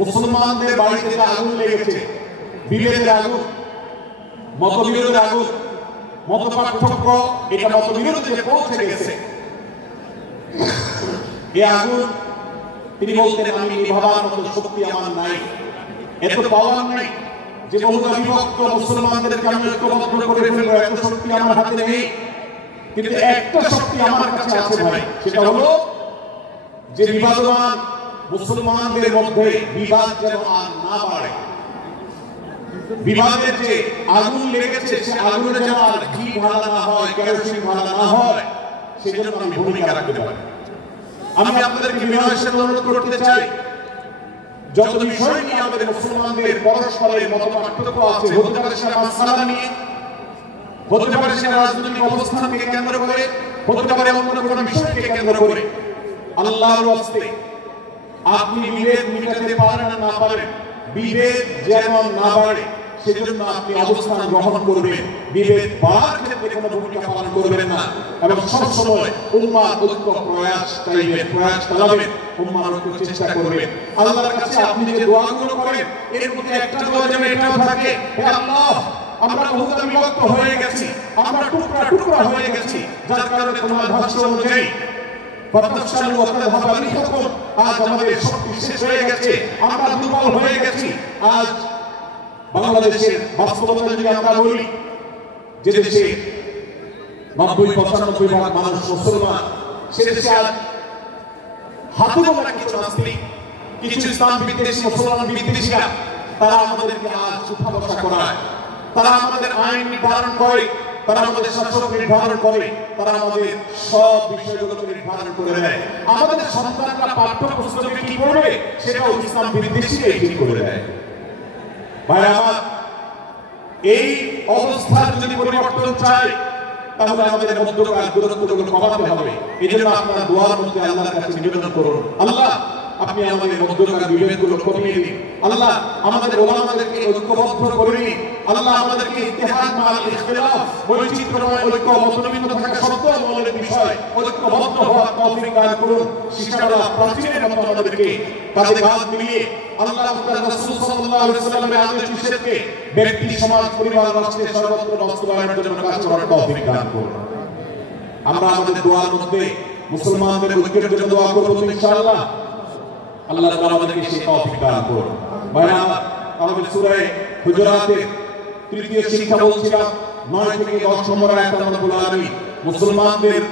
মুসলমানদের বাড়িতে যে আগুন লেগেছে, বিভেদের আগুন, মতবিরোধের আগুন, মত পার্থক্য, এটা মতবিরোধে যে পৌঁছে গেছে, এই আগুন তিনি বলতেন, আমি নিভাবার মতো শক্তি আমার নাই, এত পাওয়ার নাই যে বহুদা বিভক্ত মুসলমানদেরকে আমি ঐক্যবদ্ধ করে ফেলবো, এত শক্তি আমার হাতে নেই। কিন্তু একটা শক্তি আমার কাছে আছে ভাই, সেটা হলো যে বিবাদমান মুসলমানদের মধ্যে বিবাদ যেন আর না বাড়ে, বিবাদের যে আগুন লেগেছে সে আগুনে যেন আর ঘি ঢালা না হয়, কেরোসিন ঢালা না হয়, সেজন্য আমি ভূমিকা রাখতে পারি। আমি আপনাদেরকে বিনয়ের সাথে অনুরোধ করতে চাই, যত বিষয় নিয়ে আমাদের মুসলমানদের পরস্পরের মত পার্থক্য আছে, হতে পারে সেটা মাসআলা নিয়ে, হতে পারে সেটা রাজনৈতিক অবস্থানকে কেন্দ্র করে, হতে পারে অন্য কোনো বিষয়কে কেন্দ্র করে, আল্লাহর ওয়াস্তে আপনি বিভেদ মিটাতে পারেন না পারেন, বিভেদ যেন না বাড়ে সেজন্য আপনি অবস্থান গ্রহণ করবেন, বিভেদ বাড়ার ক্ষেত্রে কোনো ভূমিকা পালন করবেন না, এবং সবসময় উম্মাহ ঐক্য প্রয়াস চালাবেন, উম্মাহ ঐক্য চেষ্টা করবেন। আল্লাহর কাছে আপনি যে দোয়াগুলো করেন, এর মধ্যে একটা দোয়া যেন এটাও থাকে, হে আল্লাহ, আমরা বহুদা বিভক্ত হয়ে গেছি, আমরা টুকরা টুকরা হয়ে গেছি, যার কারণে তোমার ভাষ্য অনুযায়ী আজ আমাদের শক্তি শেষ হয়ে গেছে, আমরা দুর্বল হয়ে গেছি। আজ বাংলাদেশের বাস্তবতা যদি আমরা বলি, যে দেশে 90-95% মানুষ মুসলমান, সে দেশে আজ হাতে গোনা কিছু নাস্তিক, কিছু ইসলাম বিদ্বেষী, মুসলমান বিদ্বেষীরা, তারা আমাদেরকে আজ উঠা বসা করায়, তারা আমাদের আইন নির্ধারণ করে, তারা আমাদের শাসক নির্ধারণ করে, তারা আমাদের সব বিষয়গুলোকে নির্ধারণ করে দেয়। আমাদের সন্তানরা পাঠ্যপুস্তকে কি করবে সেটাও ইসলাম বিদ্বেষীরা ঠিক করে দেয়। ভাই আমার, এই অবস্থার যদি পরিবর্তন চাই তাহলে আমাদের মধ্যকার দূরত্বগুলো কমাতে হবে। এই জন্য আপনারা দোয়ার মধ্যে আল্লাহর কাছে নিবেদন করুন, আল্লাহ আপনি আমাদের মধ্যকার বিভেদগুলো কমিয়ে দিন, আল্লাহ আমাদের ওলামাদেরকে ঐক্যবদ্ধ করে দিন, আল্লাহ আমাদেরকে ইত্তেহাদ মাল ইখতিলাফ, বৈচিত্র্যময় ঐক্য মতভিন্ন থাকা সত্ত্বেও মৌলিক বিষয় ঐক্যবদ্ধ হওয়ার তৌফিক দান করুন। শিক্ষারা প্রাচীনের মতো আমাদেরকে কাঁধে কাঁধ মিলিয়ে আল্লাহ তাআলা রাসূল সাল্লাল্লাহু আলাইহি ওয়াসাল্লামের আদেশ নিষেধকে ব্যক্তি সমাজ পরিবার রাষ্ট্রে সর্বত্র বাস্তবায়নের জন্য কাজ করার তৌফিক দান করুন। আমরা আমাদের দোয়ার মধ্যে মুসলমানদের ঐক্যের জন্য দোয়া করব ইনশাআল্লাহ। আল্লাহ তাআলা আমাদেরকে সেই তৌফিক দান করুন। ভাইরা, আমাদের সূরা হুজুরাতের তৃতীয় শিক্ষা বলছিলাম 9 থেকে 10 নম্বর আয়াত আমরা বললাম মুসলমানদের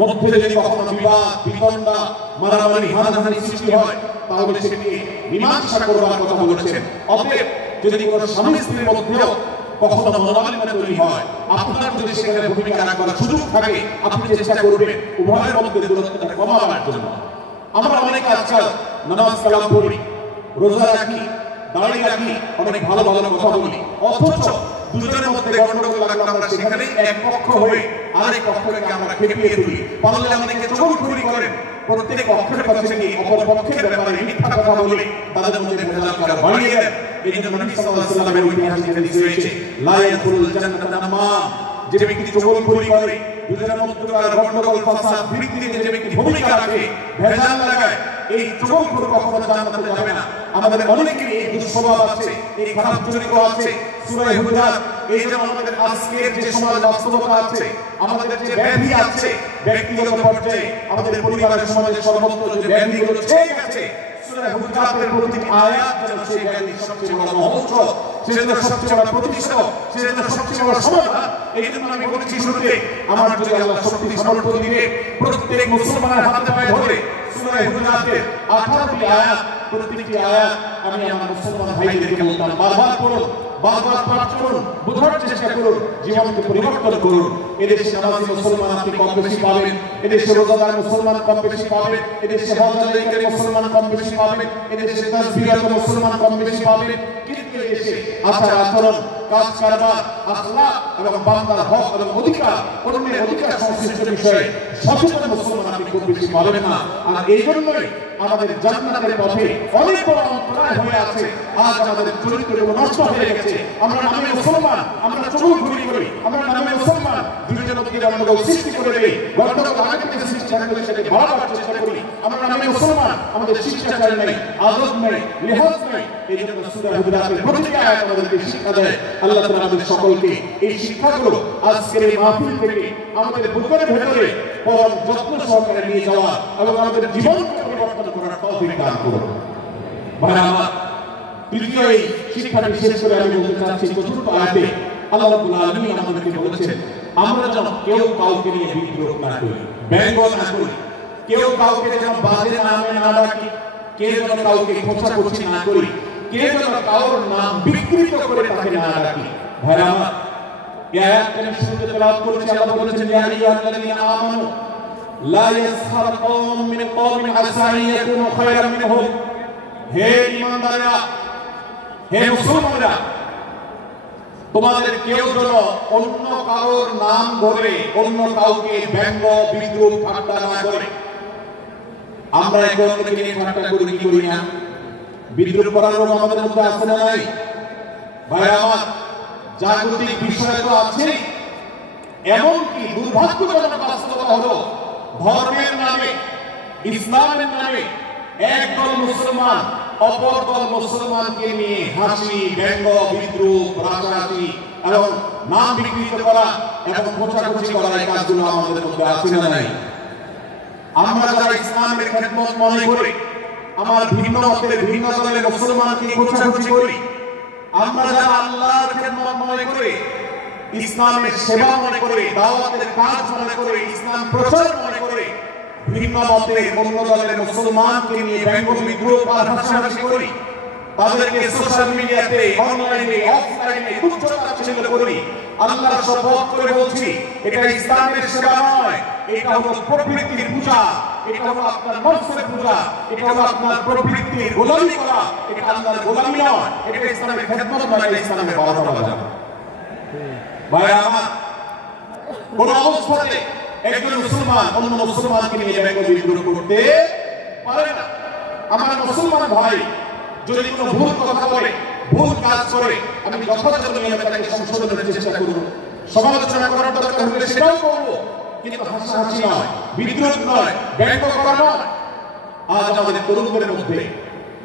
মধ্যে যদি কখনো বিবাদ বিতণ্ডা মারামারি হানাহানি সৃষ্টি হয় তাহলে সেটি মীমাংসা করবার কথা বলেছেন। অতএব যদি কোনো স্বামী স্ত্রীর মধ্যেও কখনো মনোমালিন্য তৈরি হয়, আপনার যদি সেখানে ভূমিকা রাখবার সুযোগ থাকে আপনি চেষ্টা করবেন উভয়ের মধ্যে দূরত্বটা কমাবার জন্য। আমরা অনেকে আজকাল নামাজ কালাম পড়ি, রোজা রাখি, দাড়ি রাখি, অনেক ভালো ভালো কথা বলি, অথচ দুজনের মধ্যে গন্ডগোল লাগলে আমরা সেখানে এক পক্ষ হয়ে আরেক পক্ষকে আমরা খেপিয়ে তুলি, পারলে আমাদেরকে চগলখড়ি করেন, প্রত্যেক পক্ষের কাছে গিয়ে অপর পক্ষের ব্যাপারে মিথ্যা কথা বলে তাদের মধ্যে ভেজাল করা বাড়িয়ে দেন। এই জন্য নবী সাল্লাল্লাহু আলাইহি ওয়াসাল্লামের ঐতিহাসিক হাদিস রয়েছে, লা ইয়াদখুলুল জান্নাতা নামাম, যে ব্যক্তি চগলখড়ি করে, দুজনের মধ্যে গন্ডগোল ফাসাদ বৃদ্ধিতে যে ব্যক্তি ভূমিকা রাখে, ভেজাল লাগায়, এই চগলখড়ি কখনো জান্নাতে যাবে না। আমাদের অনেকেরই এই দুঃস্বভাব আছে, এই খারাপ চরিত্র আছে। সূরা হুজুরাত এই যে আমাদের আজকের যে সমাজ বাস্তবতা আছে, আমাদের যে ব্যাধি আছে ব্যক্তিগত পর্যায়ে, আমাদের পরিবারের সমাজের সর্বত্র যে ব্যাধিগুলো ছেয়ে গেছে, সূরা হুজুরাতের প্রতিটি আয়াত যেন সেই ব্যাধির সবচেয়ে বড় ঔষধ, সেটা সবচেয়ে বড় প্রতিষেধক, সেটা সবচেয়ে বড় সমাধান। এই জন্য আমি বলেছি শুরুতে, আমার যদি আল্লাহ শক্তি সামর্থ্য দিবে প্রত্যেক মুসলমানের হাতে পায়ে ধরে সূরা হুজুরাতের 18টি আয়াত, প্রত্যেকটি আয়াত আমি আমার মুসলমান ভাইদেরকে বলতাম বারবার পড়ুন, বারবার পাঠ করুন, বোঝার চেষ্টা করুন, জীবনকে পরিবর্তন করুন। এদেশে নামাজি মুসলমান আপনি কম বেশি পাবেন, এদেশে রোজাদার মুসলমান কম বেশি পাবেন, এদেশে হজ আদায়কারী মুসলমান কম বেশি পাবেন, এদেশে তাসবিহরত মুসলমান কম বেশি পাবেন, কিন্তু এদেশে আচার আচরণ, কাজ কারবার, আখলাক এবং বান্দার হক এবং অধিকার, অন্যের অধিকার সংশ্লিষ্ট বিষয়ে সচেতন মুসলমান আপনি খুব বেশি পাবেন না। আর এই জন্যই আমাদের জান্নাতের পথে অনেক বড় অন্তরায় হয়ে আছে। আজ আমাদের চরিত্রগুলো নষ্ট হয়ে গেছে। আমরা নামে মুসলমান, আমরা চগলখড়ি করি, আমরা নামে মুসলমান দুজনের মধ্যে গন্ডগোল সৃষ্টি করে দেই, গন্ডগোল আগে থেকে সৃষ্টি থাকলে সেটাকে বাড়াবার চেষ্টা করি। আমরা নামে মুসলমান, আমাদের শিষ্টাচার নেই, আদব নেই, লেহাজ নেই। এই জন্য সূরা হুজুরাতের প্রতিটি আয়াত আমাদেরকে শিক্ষা দেয়। আল্লাহ তাআলা আমাদের সকলকে এই শিক্ষাগুলো আজকের এই মাহফিল থেকে আমাদের বুকের ভেতরে পরম যত্ন সহকারে নিয়ে যাওয়া এবং আমাদের জীবনকে পরিবর্তন করার তৌফিক দান করুন। ভাই আমার, তৃতীয় এই শিক্ষাটি শেষ করে আমি বলতে চাচ্ছি, চতুর্থ আয়াতে আল্লাহ রাব্বুল আলামিন আমাদেরকে বলেছেন আমরা যেন কেউ কাউকে নিয়ে বিদ্রোহ না করি, ব্যঙ্গ না করি, কেউ কাউকে যেন বাজে নামে না ডাকি, কেউ যেন কাউকে খোঁচাখুচি না করি, কেউ যেন কারোর নাম বিকৃত করে তাকে না ডাকি। ভাই আমার, এই আয়াতটা আমি শুরুতে তেলাওয়াত করেছি। আল্লাহ বলেছেন, ইয়া আইয়ুহাল্লাযীনা আমানু লা ইয়াসখার কওমুম মিন কওমিন আসা আন ইয়াকুনু খায়রাম মিনহুম। হে ঈমানদাররা, হে মুসলমানরা, তোমাদের কেউ যেন অন্য কারোর নাম ধরে অন্য কাউকে ব্যঙ্গ বিদ্রুপ ঠাট্টা না করে। আমরা একে অন্যকে নিয়ে ঠাট্টা করি কি করি না? বিদ্রুপ করার লোক আমাদের মধ্যে আছে না নাই? ভাই আমার, জাগতিক বিষয় তো আছে, এমনকি দুর্ভাগ্যজনক বাস্তবতা হলো ধর্মের নামে, ইসলামের নামে একদল মুসলমান অপর দল মুসলমানকে নিয়ে হাসি, ব্যঙ্গ, বিদ্রুপ, রাজনীতি এবং নাম বিকৃত করা এবং খোঁচাখুচি করা, এই কাজগুলো আমাদের মধ্যে আছে না নাই? আমরা যারা ইসলামের খেদমত মনে করি, আমার ভিন্ন মতের ভিন্ন দলের মুসলমানকে খোঁচাখুচি করি, আমরা যারা আল্লাহর খেদমত মনে করি, ইসলামের সেবা মনে করি, দাওয়াতের কাজ মনে করি, ইসলাম প্রচার মনে করি, ভিন্ন মতের অন্য দলের মুসলমানকে নিয়ে ব্যঙ্গ বিদ্রুপ আর হাসাহাসি করি, তাদেরকে সোশ্যাল মিডিয়াতে, অনলাইনে, অফলাইনে তুচ্ছ-তাচ্ছিল্য করি, আল্লাহর শপথ করে বলছি, এটা ইসলামের সেবা নয়, এটা হলো প্রবৃত্তির পূজা, এটা হলো আপনার নফসের পূজা, এটা হলো আপনার প্রবৃত্তির গোলামি করা, এটা আল্লাহর গোলামি নয়, এটা ইসলামের খেদমত নয়, এটা ইসলামের বারোটা বাজার। ভাইরা আমার, কোন অবস্থাতে একজন মুসলমান অন্য মুসলমানকে নিয়ে ব্যঙ্গ বিদ্রোহ করতে পারে না। আমার মুসলমান ভাই যদি কোনো ভুল কথা বলে, ভুল কাজ করে, আমি যথাযথ নিয়মে তাকে সংশোধনের চেষ্টা করব, সমালোচনা করার দরকার হলে সেটাও করব, কিন্তু হাসাহাসি নয়, বিদ্রোহ নয়, ব্যঙ্গ করা নয়। আজ আমাদের তরুণদের মধ্যে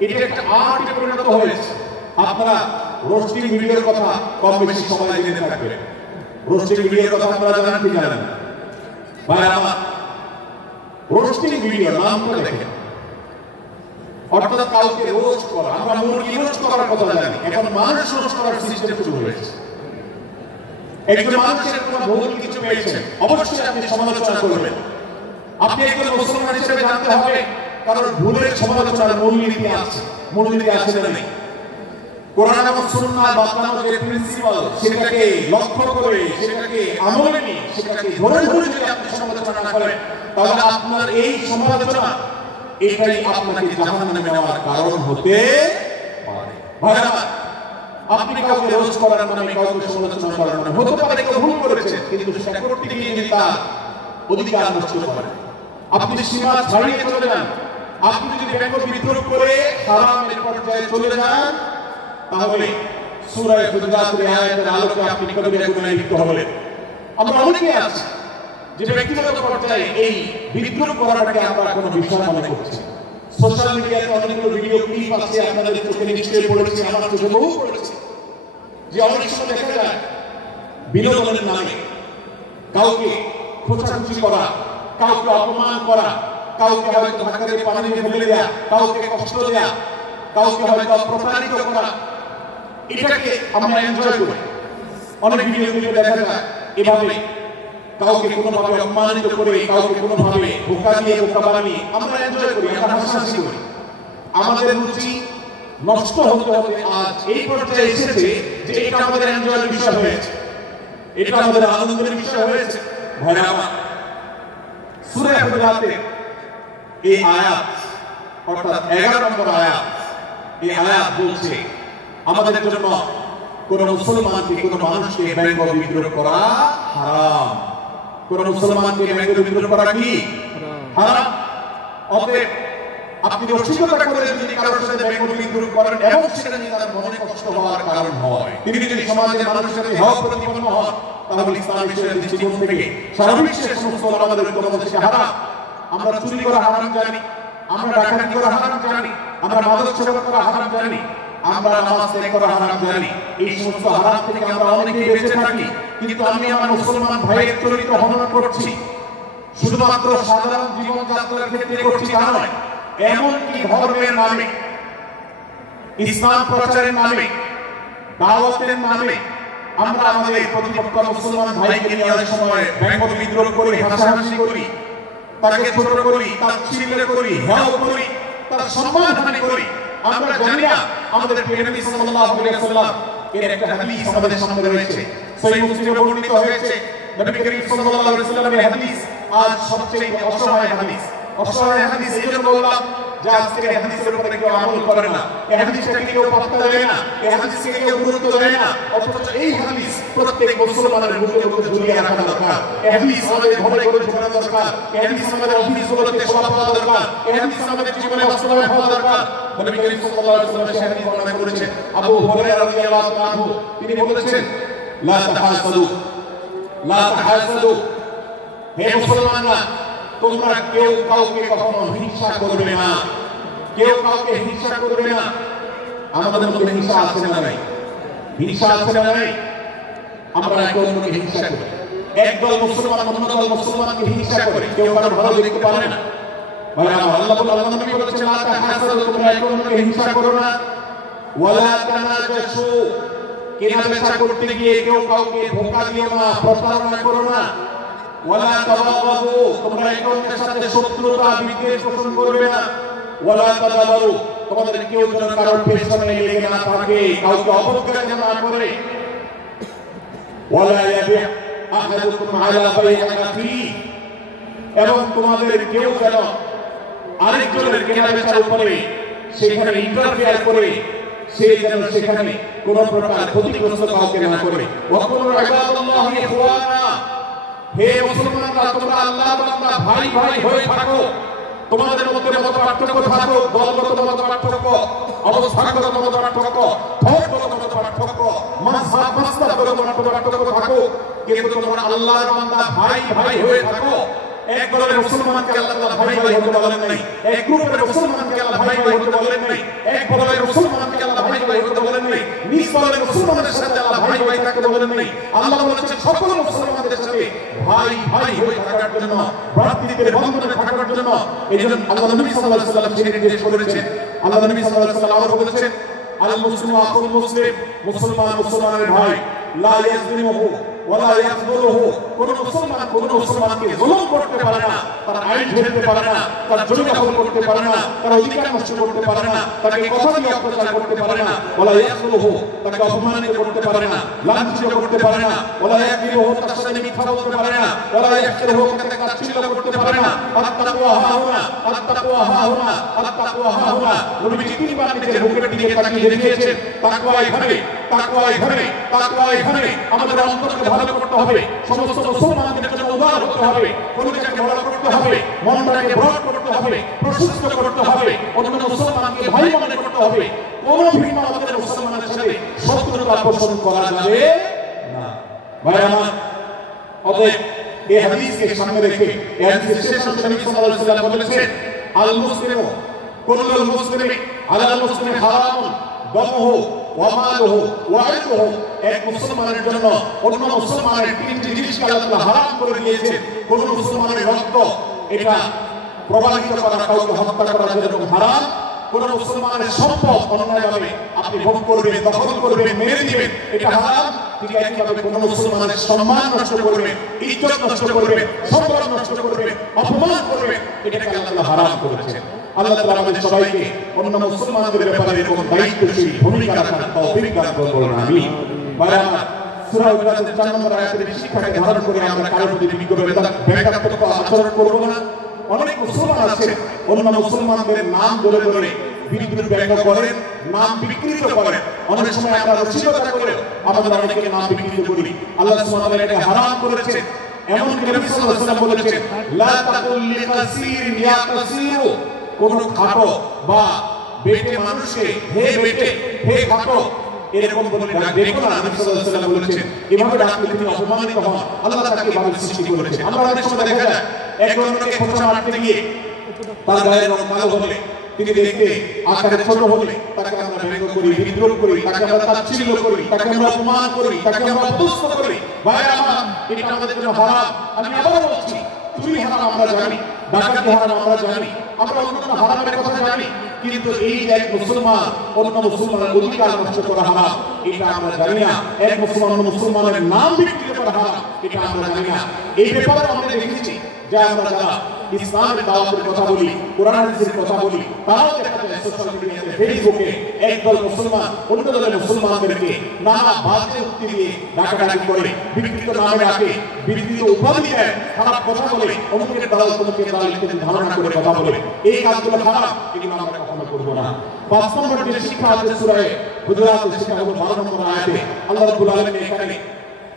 এটা একটা আর্টে পরিণত হয়েছে। আপনারা রোস্টিং ভিডিওর কথা কম বেশি সবাই জেনে থাকবেন। রোস্টিং ভিডিওর কথা আপনারা জানেন কি জানেন? ভাই আমার, রোস্টিং ভিডিও নামটা দেখেন, অর্থাৎ কাউকে রোস্ট করা। আমরা মুরগি রোস্ট করার কথা জানি, এখন মানুষ রোস্ট করার সিস্টেম শুরু হয়েছে। একজন মানুষের কোনো ভুল কিছু পেয়েছেন, অবশ্যই আপনি সমালোচনা করবেন। আপনি একজন মুসলমান হিসেবে জানতে হবে, কারণ ভুলের সমালোচনার মূলনীতি আছে, মূলনীতি আছে না নেই। কোরআন এবং সুন্নাহ বাতলানো যে প্রিন্সিপাল, সেটাকে লক্ষ্য করে, সেটাকে আমলে নিয়ে, সেটাকে ধরে ধরে যদি আপনি সমালোচনা না করেন, তাহলে আপনার এই সমালোচনা এটাই আপনাকে জাহান্নামে নেওয়ার কারণ হতে পারে। ভাইরা, আপনি কাউকে রোস্ট করার নামে, কাউকে সমালোচনা করার নামে, হতে পারে কেউ ভুল করেছেন, কিন্তু সেটা করতে গিয়ে যদি তার অধিকার নষ্ট করেন, আপনি সীমা ছাড়িয়ে চলে যান, আপনি যদি ব্যঙ্গ বিদ্রোহ করে হারামের পর্যায়ে চলে যান, তাহলে সূরা হুজুরাতের আয়াতের আলোকে আপনি কবিরা গুনাহে লিপ্ত হবেন। আমরা অনেকে আছি যে ব্যক্তিগত পর্যায়ে এই বিদ্রোহ করাটাকে আমরা কোনো বিষয় মনে করছি। সোশ্যাল মিডিয়াতে অনেকগুলো ভিডিও ক্লিপ আছে, আপনাদের চোখে নিশ্চয়ই পড়েছে, আমার চোখে বহু পড়েছে, যে অনেক সময় দেখা যায় বিনোদনের নামে কাউকে খোঁচাখুচি করা, কাউকে অপমান করা, কাউকে হয়তো ধাক্কা দিয়ে পানিতে ফেলে দেয়া, কাউকে কষ্ট দেয়া, কাউকে হয়তো প্রতারিত করা, এটাকে আমরা এনজয় করি। অনেক ভিডিওগুলো দেখা যায় এভাবে কাউকে কোনোভাবে অপমানিত করে, কাউকে কোনোভাবে ধোঁকা দিয়ে, বোকা বানিয়ে আমরা এনজয় করি, আমরা হাসাহাসি করি। আমাদের রুচি নষ্ট হতে হতে আজ এই পর্যায়ে এসেছে যে এটা আমাদের এনজয়ের বিষয় হয়েছে, এটা আমাদের আনন্দের বিষয় হয়েছে। ভাইরা আমার, সূরা হুজুরাতের এই আয়াত, অর্থাৎ 11 নম্বর আয়াত, এই আয়াত বলছে আমাদের জন্য কোন মুসলমানকে, কোন মানুষকে ব্যঙ্গ বিদ্রোহ করা হারাম। কোন মুসলমানকে ব্যঙ্গ বিদ্রোহ করা কি হারাম। অতএব আপনি রসিকতা করে যদি কারোর সাথে ব্যঙ্গ বিদ্রোহ করেন এবং সেটা নিয়ে তার মনে কষ্ট হওয়ার কারণ হয়, তিনি যদি সমাজের মানুষের সাথে হেয় প্রতিপন্ন হন, তাহলে ইসলাম বিশ্বের দৃষ্টিকোণ থেকে সারা বিশ্বের সমস্ত আমাদের কোন দেশে হারাম। আমরা চুরি করা হারাম জানি, আমরা ডাকাতি করা হারাম জানি, আমরা মাদক সেবন করা হারাম জানি, আমরা নামাজ ত্যাগ করা হারাম জানি। এই সমস্ত হারাম থেকে আমরা অনেকেই বেঁচে থাকি, কিন্তু আমি আমার মুসলমান ভাইয়ের চরিত্র হনন করছি শুধুমাত্র সাধারণ জীবনযাত্রার ক্ষেত্রে করছি তা নয়, এমনকি ধর্মের নামে, ইসলাম প্রচারের নামে, দাওয়াতের নামে আমরা আমাদের প্রতিপক্ষ মুসলমান ভাইকে নিয়ে অনেক সময় ব্যঙ্গ বিদ্রোহ করি, হাসাহাসি করি, তাকে ছোট করি, তার ছিলের করি, হেয় করি, তার সম্মানহানি করি। আমরা জানি না আমাদের প্রিয় নবী সাল্লাল্লাহু আলাইহি ওয়াসাল্লাম এর একটা হাদিস আমাদের সামনে রয়েছে, সহিহ মুসলিমে বর্ণিত হয়েছে। নবী করিম সাল্লাল্লাহু আলাইহি ওয়াসাল্লামের হাদিস আজ সবচেয়ে অসহায় হাদিস। অসহায় হাদিস এই জন্য বললাম যে আজকে এই হাদিসের উপরে কেউ আমল করে না, এই হাদিসটাকে কেউ পাত্তা দেয় না, এই হাদিসকে কেউ গুরুত্ব দেয় না, অথচ এই হাদিস প্রত্যেক মুসলমানের মুখে মুখে ঝুলিয়ে রাখা দরকার। এই হাদিস আমাদের ঘরে ঘরে ঝোলানো দরকার, এই হাদিস আমাদের অফিসগুলোতে শোভা পাওয়া দরকার, এই হাদিস আমাদের জীবনে বাস্তবায়ন হওয়া দরকার। নবী করিম সাল্লাল্লাহু আলাইহি ওয়াসাল্লাম সেই হাদিস বর্ণনা করেছেন। আবু হুরায়রা রাদিয়াল্লাহু আনহু তিনি বলেছেন, লা তাহাসাদু, লা তাহাসাদু, হে মুসলমানরা, তোমরা কেউ কাউকে কখনো হিংসা করবে না, কেউ কাউকে হিংসা করবে না। আমাদের মধ্যে হিংসা আছে না নাই? হিংসা আছে না নাই? আমরা একে অন্যকে হিংসা করি। একদল মুসলমান অন্য দল মুসলমানকে হিংসা করে, কেউ কারো ভালো দেখতে পারে না। ভাই আমার, আল্লাহ নবী বলেছেন, লা তাহাসাদু, তোমরা একে অন্যকে হিংসা করো না। ওয়ালা তানাজাসু, কেনা বেচা করতে গিয়ে কেউ কাউকে ধোঁকা দিও না, প্রতারণা করো না। ওয়ালা তাবাগাদু, তোমরা একে অন্যের সাথে শত্রুতা বিদ্বেষ পোষণ করবে না। ওয়ালা তাদাবারু, তোমাদের কেউ যেন কারোর পেছনে লেগে না থাকে, কাউকে অবজ্ঞা যেন না করে। ওয়ালা ইয়াবি আহাদুকুম আলা বাইআতি, এবং তোমাদের কেউ যেন আরেকজনের কেনাবেচার উপরে সেখানে ইন্টারফেয়ার করে সে যেন সেখানে কোন প্রকার ক্ষতিগ্রস্ত কাউকে না করে। ওয়াকুনু ইবাদাল্লাহি ইখওয়ানা, হে মুসলমানরা তোমরা আল্লাহর বান্দা ভাই ভাই হয়ে থাকো। তোমাদের মধ্যে মত পার্থক্য থাকুক, দলগত মত পার্থক্য, অবস্থানগত মত পার্থক্য, ধর্মগত মত পার্থক্য, মাযহাব মাসলাকগত মত পার্থক্য থাকুক, কিন্তু তোমরা আল্লাহর বান্দা ভাই ভাই হয়ে থাকো। এক দলের মুসলমানকে আল্লাহ তাআলা ভাই ভাই হতে বলেন নাই, এক গ্রুপের মুসলমানকে আল্লাহ ভাই ভাই হতে বলেন নাই, এক দলের মুসলমানকে আল্লাহ ভাই ভাই হতে বলেন নাই, নিজ দলের মুসলমানদের সাথে আল্লাহ ভাই ভাই থাকতে বলেন নাই। আল্লাহ বলেছেন সকল মুসলমানদের সাথে ভাই ভাই হয়ে থাকার জন্য, ভ্রাতৃত্বের বন্ধনে থাকার জন্য। এইজন্য আল্লাহ নবী সাল্লাল্লাহু আলাইহি ওয়াসাল্লাম সেই নির্দেশ করেছেন। আল্লাহ নবী সাল্লাল্লাহু আলাইহি ওয়াসাল্লাম আরো বলেছেন, আল মুসলিমু আকুল মুসলিম, মুসলমান মুসলমানের ভাই, লা ইয়াজলিমুহু ওয়ালা ইয়াখযুলুহু, কোন মুসলমান কোন মুসলমানকে জুলুম করতে পারে না, তার আইন ঝেড়তে পারে না, তার জমি দখল করতে পারে না, তার অধিকার নষ্ট করতে পারে না, তাকে কথা দিয়ে অত্যাচার করতে পারে না, ওয়ালা ইয়াখযুলুহু, তাকে অপমানিত করতে পারে না, লাঞ্ছিত করতে পারে না, ওয়ালা ইয়াকযিবুহু, তার সাথে মিথ্যা বলতে পারে না, ওয়ালা ইয়াকযিবুহু, তাকে তাচ্ছিল্য করতে পারে না। আত-তাকওয়া হাহুনা, আত-তাকওয়া হাহুনা, আত-তাকওয়া হাহুনা, নবী তিনবার নিজের বুকের দিকে তাকিয়ে দেখিয়েছেন, তাকওয়া এখানে, তাকওয়া এখানে, তাকওয়া এখানে। আমাদের অন্তরকে ভালো করতে হবে, সমস্ত মুসলমানদের জন্য উদার হতে হবে, কলিজাকে বড় করতে হবে, মনটাকে ব্রড করতে হবে, প্রশস্ত করতে হবে, অন্য মুসলমানকে ভাই মনে করতে হবে। কোন ভিন্ন আমাদের মুসলমানের সাথে শত্রুতা পোষণ করা যাবে না। ভাই আমার, অতএব এই হাদিসকে সামনে রেখে এই হাদিসের শেষ অংশে নবী সাল্লাল্লাহু আলাইহি ওয়াসাল্লাম বলেছেন, আল মুসলিমু কুল্লুল মুসলিমি আলাল মুসলিমি হারামুন দামুহু ওয়া মালুহু ওয়া ইরদুহু। এক মুসলমানের জন্য অন্য মুসলমানের তিনটি জিনিসকে আল্লাহ তাআলা হারাম করে দিয়েছেন। কোন মুসলমানের রক্ত এটা প্রবাহিত করা, কাউকে হত্যা করা যেরকম হারাম, কোন মুসলমানের সম্পদ অন্যায়ভাবে আপনি ভোগ করবেন, দখল করবেন, মেরে দিবেন, এটা হারাম। ঠিক একইভাবে কোন মুসলমানের সম্মান নষ্ট করবেন, ইজ্জত নষ্ট করবেন, সম্মান নষ্ট করবেন, অপমান করবেন, এটাকে আল্লাহ তাআলা হারাম করেছেন। আল্লাহ তাআলা আমাদের সবাইকে অন্য মুসলমানদের ব্যাপারে এরকম দায়িত্বশীল ভূমিকা রাখার তৌফিক দান করুন। আমিন। ভাই আমার, সূরা ইখলাসের 4 নম্বর আয়াতের শিক্ষাকে ধারণ করে আমরা কারোর প্রতি ব্যঙ্গাত্মক আচরণ করব না। অনেক মুসলমান আছেন অন্য মুসলমানদের নাম ধরে ধরে বিদ্রুপ ব্যঙ্গ করেন, নাম বিকৃত করেন। অনেক সময় আমরা রসিকতা করে আমাদের অনেকের নাম বিকৃত করি। আল্লাহ সুবহানাহু ওয়া তাআলা এটা হারাম করেছেন। এমন কি নবী সাল্লাল্লাহু আলাইহি ওয়াসাল্লাম বলেছেন, লা তাকুল লিকাসিরিন ইয়া কাসিরু, কোন খাটো বা বেটে মানুষকে হে বেটে, হে খাটো এরকম বলে দেখো না। নবী সাল্লাল্লাহু আলাইহি ওয়াসাল্লাম বলেছেন, এভাবে ডাকলে তিনি অপমানিত হন। আল্লাহ তাকে ভাবে সৃষ্টি করেছেন। আমরা অনেক সময় দেখা যায় একজনকে খোঁচা মারতে গিয়ে তার গায়ের রং কালো হলে, তিনি দেখতে আকারে ছোট হলে তাকে আমরা ব্যঙ্গ করি, বিদ্রোহ করি, তাকে আমরা তাচ্ছিল্য করি, তাকে আমরা অপমান করি, তাকে আমরা অপদস্থ করি। ভাই আমার, এটা আমাদের জন্য হারাম। আমি আবার বলছি, চুরি হারাম আমরা জানি, ডাকাতি হারাম আমরা জানি, আমরা অন্য হারামের কথা জানি, কিন্তু এই যে এক মুসলমান অন্য মুসলমানের অধিকার নষ্ট করা হারাম, এটা আমরা জানি না। এক মুসলমান অন্য মুসলমানের নাম বিকৃত করা হারাম, এটা আমরা জানি না। এই ব্যাপারে আমরা দেখেছি যে আমরা যারা ইসলামের দাওয়াতের কথা বলি, কোরআন হাদিসের কথা বলি, তারাও দেখা যায় সোশ্যাল মিডিয়াতে, ফেসবুকে একদল মুসলমান অন্য দলের মুসলমানদেরকে নানা বাজে উক্তি দিয়ে ডাকাডাকি করে, বিকৃত নামে ডাকে, বিকৃত উপাধি দেয়, খারাপ কথা বলে, অমুকের দালাল তমুকের দালাল ইত্যাদি ধারণা করে কথা বলে। এই কাজগুলো খারাপ, এগুলো আমরা কখনো করবো না। 5 নম্বর যে শিক্ষা আছে সূরা হুজুরাতের, সেটা হলো 12 নম্বর আয়াতে আল্লাহ রাব্বুল আলামিন এখানে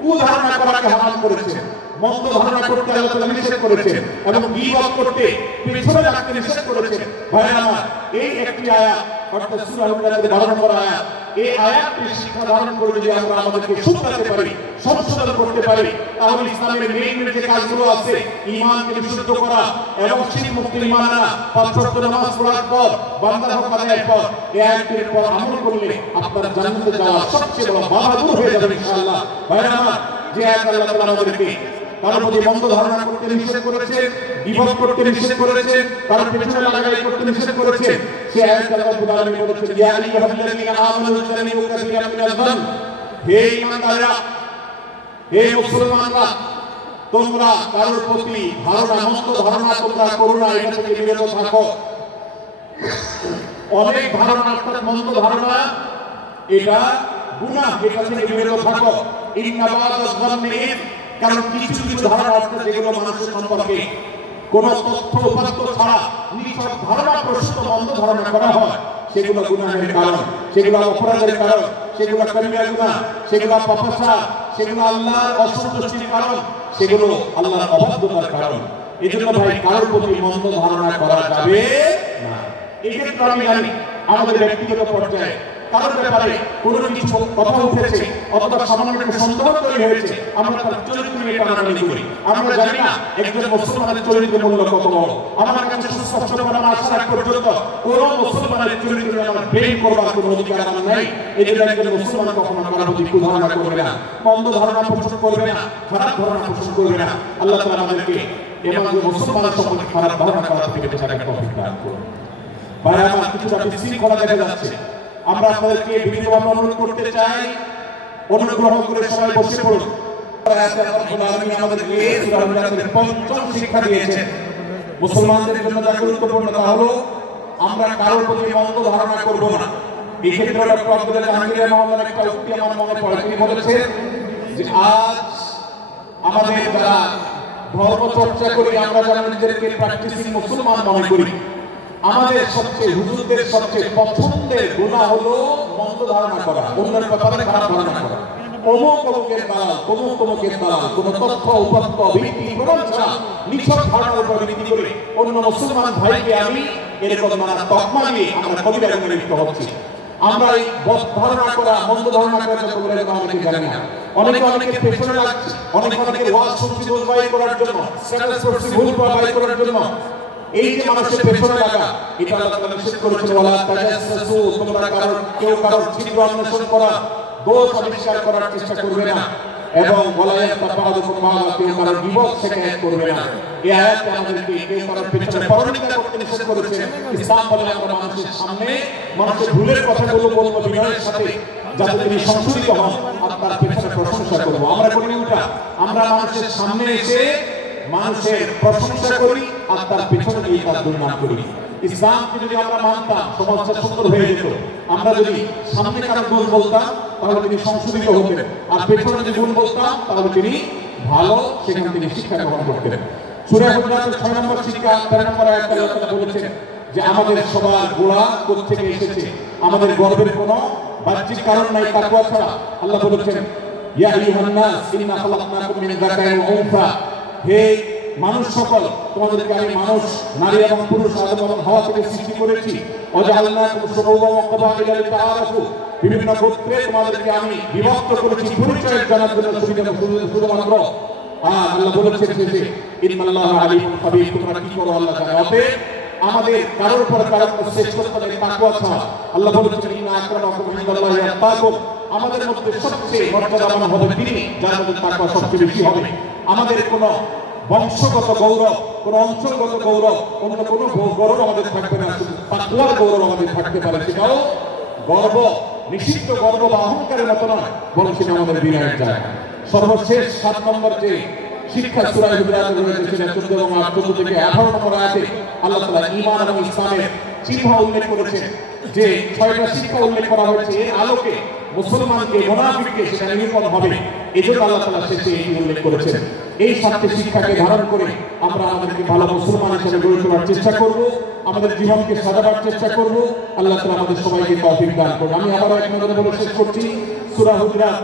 কুধারণা করাকে হারাম করেছেন, মন্দ ধারণা করতে আল্লাহ তাআলা নিষেধ করেছেন, এবং গীবত করতে পেছনে রাখতে নিষেধ করেছেন। ভাইরা আমার, এই একটি আয়াত অর্থাৎ সূরা হুজুরাতের 12 নম্বর আয়াত, এই আয়াতটি শিক্ষা ধারণ করে যদি আমরা আমাদেরকে শুধরাতে পারি, সংশোধন করতে পারি, তাহলে ইসলামের মেইন যে কাজগুলো আছে, ঈমানকে বিশুদ্ধ করা এবং শিরক মুক্ত ঈমান আনা, 5 ওয়াক্ত নামাজ পড়ার পর, বান্দার হক আদায়ের পর, এই আয়াতের পর আমল করলে আপনার জান্নাতে যাওয়ার সবচেয়ে বড় বাধা দূর হয়ে যাবে ইনশাআল্লাহ। ভাইরা আমার, যে আয়াত আল্লাহ তাআলা আমাদেরকে কারোর প্রতি মন্দ ধারণা করতে নিষেধ করেছেন, গীবত করতে নিষেধ করেছেন, কারোর পেছনে লাগাই করতে নিষেধ করেছেন, সে আয়াতে আল্লাহ রাব্বুল আলামিন বলেছেন, ইয়া আইয়ুহাল্লাযীনা আমানু ইজতানিবু কাসীরাম মিনাল যান, হে ঈমানদাররা, হে মুসলমানরা, তোমরা কারোর প্রতি ধারণা, মন্দ ধারণা তোমরা করো না, এটা থেকে বিরত থাকো। অনেক ধারণা অর্থাৎ মন্দ ধারণা এটা গুনাহ, এটা থেকে বিরত থাকো। ইন্না বা'দাজ যান্নি, কারণ কিছু কিছু ধারণা আছে যেগুলো মানুষের সম্পর্কে কোন তথ্য উপাত্ত ছাড়া নিছক ধারণা প্রসূত মন্দ ধারণা করা হয়, সেগুলো গুনাহের কারণ, সেগুলো অপরাধের কারণ, সেগুলো কবিরা গুনাহ, সেগুলো পাপাচার, সেগুলো আল্লাহর অসন্তুষ্টির কারণ, সেগুলো আল্লাহর অবাধ্যতার কারণ। এজন্য ভাই কারোর প্রতি মন্দ ধারণা করা যাবে না। এক্ষেত্রে আমি জানি আমাদের ব্যক্তিগত পর্যায়ে কারোর ব্যাপারে কোনো কিছু কথা উঠেছে অথবা সামান্য একটা সন্দেহ তৈরি হয়েছে, আমরা তার চরিত্র নিয়ে টানাটানি করি। আমরা জানি না একজন মুসলমানের চরিত্রের মূল্য কত বড়। আমার কাছে সুস্পষ্ট প্রমাণ আসা পর্যন্ত কোনো মুসলমানের চরিত্র আমার ব্রেন করবার কোনো অধিকার আমার নাই। এই জন্য একজন মুসলমান কখনো কারোর প্রতি কুধারণা করবে না, মন্দ ধারণা পোষণ করবে না, খারাপ ধারণা পোষণ করবে না। আল্লাহ তাআলা আমাদেরকে এবং মুসলমানের সম্পর্কে খারাপ ধারণা করা থেকে বেঁচে থাকার তৌফিক দান করুন। ভাই আমার কিছুটা বিশৃঙ্খলা দেখা যাচ্ছে, আমরা আপনাদেরকে বিনীতভাবে অনুরোধ করতে চাই, অনুগ্রহ করে সবাই বসে পড়ুন। আমাদেরকে সূরা হুজুরাতের পঞ্চম শিক্ষা দিয়েছেন। মুসলমানদের জন্য যা গুরুত্বপূর্ণ তা হলো আমরা কারোর প্রতি মন্দ ধারণা করব না। এই ক্ষেত্রে ডক্টর আব্দুল জাহাঙ্গীর মহম্মদ একটা উক্তি আমার মনে পড়ে, তিনি বলেছেন যে আজ আমাদের যারা ধর্ম চর্চা করি, আমরা যারা নিজেদেরকে প্র্যাকটিসিং মুসলমান মনে করি, আমাদের সবচেয়ে হুজুরদের সবচেয়ে পছন্দের গুনাহ হলো মন্দ ধারণা করা, অন্যের ব্যাপারে খারাপ ধারণা করা। অমুক অমুকের দালাল, অমুক অমুকের দালাল, কোন তথ্য উপাত্ত ভিত্তি প্রমাণ ছাড়া নিছক ধারণার উপর ভিত্তি করে অন্য মুসলমান ভাইকে আমি এরকম নানা তকমা দিয়ে আমরা কবিরা গুনাহে লিপ্ত হচ্ছি। আমরা এই ধারণা করা, মন্দ ধারণা করা বলে অনেকে জানি না। অনেকের পেছনে লাগছে, অনেকের ওয়াজ শুনছি দোষ বাই করার জন্য, স্ট্যাটাস করছি ভুল বাই করার জন্য। এই যে মানুষের পেছনে লাগা, এটা আল্লাহ তাআলা নিষেধ করেছেন, ওয়ালা তাজাসসু, তোমরা কেউ কারোর ছিদ্র অন্বেষণ করা, দোষ আবিষ্কার করার চেষ্টা করবে না, এবং ওয়ালা ইয়াতাবাদুকুম বা'দা, কেউ কারোর বিপদ শিকায়ত করবে না। এই আয়াতে আমাদেরকে কেউ কারোর পেছনে পরনিন্দা করতে নিষেধ করেছেন। ইসলাম বলে আমরা মানুষের সামনে মানুষের ভুলের কথাগুলো বলবো বিনয়ের সাথে, যাতে তিনি সংশোধিত হন, আর তার পেছনে প্রশংসা করবো। আমরা করি উল্টা, আমরা মানুষের সামনে এসে মানুষের প্রশংসা করি আর তার পেছনে গিয়ে তার দুর্নাম করি। ইসলামকে যদি আমরা মানতাম, সমাজটা সুন্দর হয়ে যেত। আমরা যদি সামনে কারো গুণ বলতাম তাহলে তিনি সংশোধিত হতেন, আর পেছনে যদি গুণ বলতাম তাহলে তিনি ভালো, সেখান থেকে শিক্ষা গ্রহণ করতেন। সূরা হুজুরাতের 6 নম্বর শিক্ষা 13 নম্বর আয়াতে আল্লাহ তাআলা বলেছেন যে আমাদের সবার গোড়া কোথা থেকে এসেছে, আমাদের গর্বের কোনো বাহ্যিক কারণ নাই তাকওয়া ছাড়া। আল্লাহ বলেছেন ইয়া আইয়ুহান নাস ইন্না খালাকনাকুম মিন যাকারিন ওয়া উনসা, হে মানুষ সকল, তোমাদেরকে আমি মানুষ, নারী এবং পুরুষ, আদম এবং হাওয়া থেকে সৃষ্টি করেছি। ওয়াজআলনাকুম শুউবান ওয়া ক্বাবাইলা লিতাআরাফু, বিভিন্ন গোত্রে তোমাদেরকে আমি বিভক্ত করেছি পরিচয় জানার জন্য, শুধুমাত্র। আল্লাহ বলেছেন যে ইন্নাল্লাহা আলিমুন খাবীর, তোমরা কি করো আল্লাহ জানে। অতএব আমাদের কারোর উপর কারোর শ্রেষ্ঠত্ব নেই তাকওয়া ছাড়া। আল্লাহ বলেছেন ইন্না আকরামাকুম ইনদাল্লাহি আতকাকুম, আমাদের মধ্যে সবচেয়ে মর্যাদাবান হবে তিনি যার মধ্যে তাকওয়া সবচেয়ে বেশি হবে। আমাদের কোনো বংশগত গৌরব, কোন অঞ্চলগত গৌরব, অন্য কোনো গৌরব আমাদের থাকবে না, শুধু তাকওয়ার গৌরব আমাদের থাকতে পারে। সেটাও গর্ব, নিষিদ্ধ গর্ব বা অহংকারের মতো নয়, বরং সেটা আমাদের বিনয়ের জায়গা। সর্বশেষ 7 নম্বর যে শিক্ষা সূরা হুজুরাতে রয়েছে, সেটা 14 এবং 14 থেকে 18 নম্বর আয়াতে আল্লাহ তাআলা ঈমান এবং ইসলামের চিহ্ন উল্লেখ করেছেন। যে 6টা শিক্ষা উল্লেখ করা হয়েছে, এর আলোকে মুসলমানকে মুনাফিককে সেটা নিরূপণ হবে। এজন্য আল্লাহ তাআলা শেষে এই উল্লেখ করেছেন। এই 7টি শিক্ষাকে ধারণ করে আমরা আমাদেরকে ভালো মুসলমান হিসেবে গড়ে তোলার চেষ্টা করব, আমাদের জীবনকে সাজাবার চেষ্টা করব। আল্লাহ তাআলা আমাদের সবাইকে তৌফিক দান করুন। আমি আবারো এক নজরে বলে শেষ করছি, সূরা হুজুরাত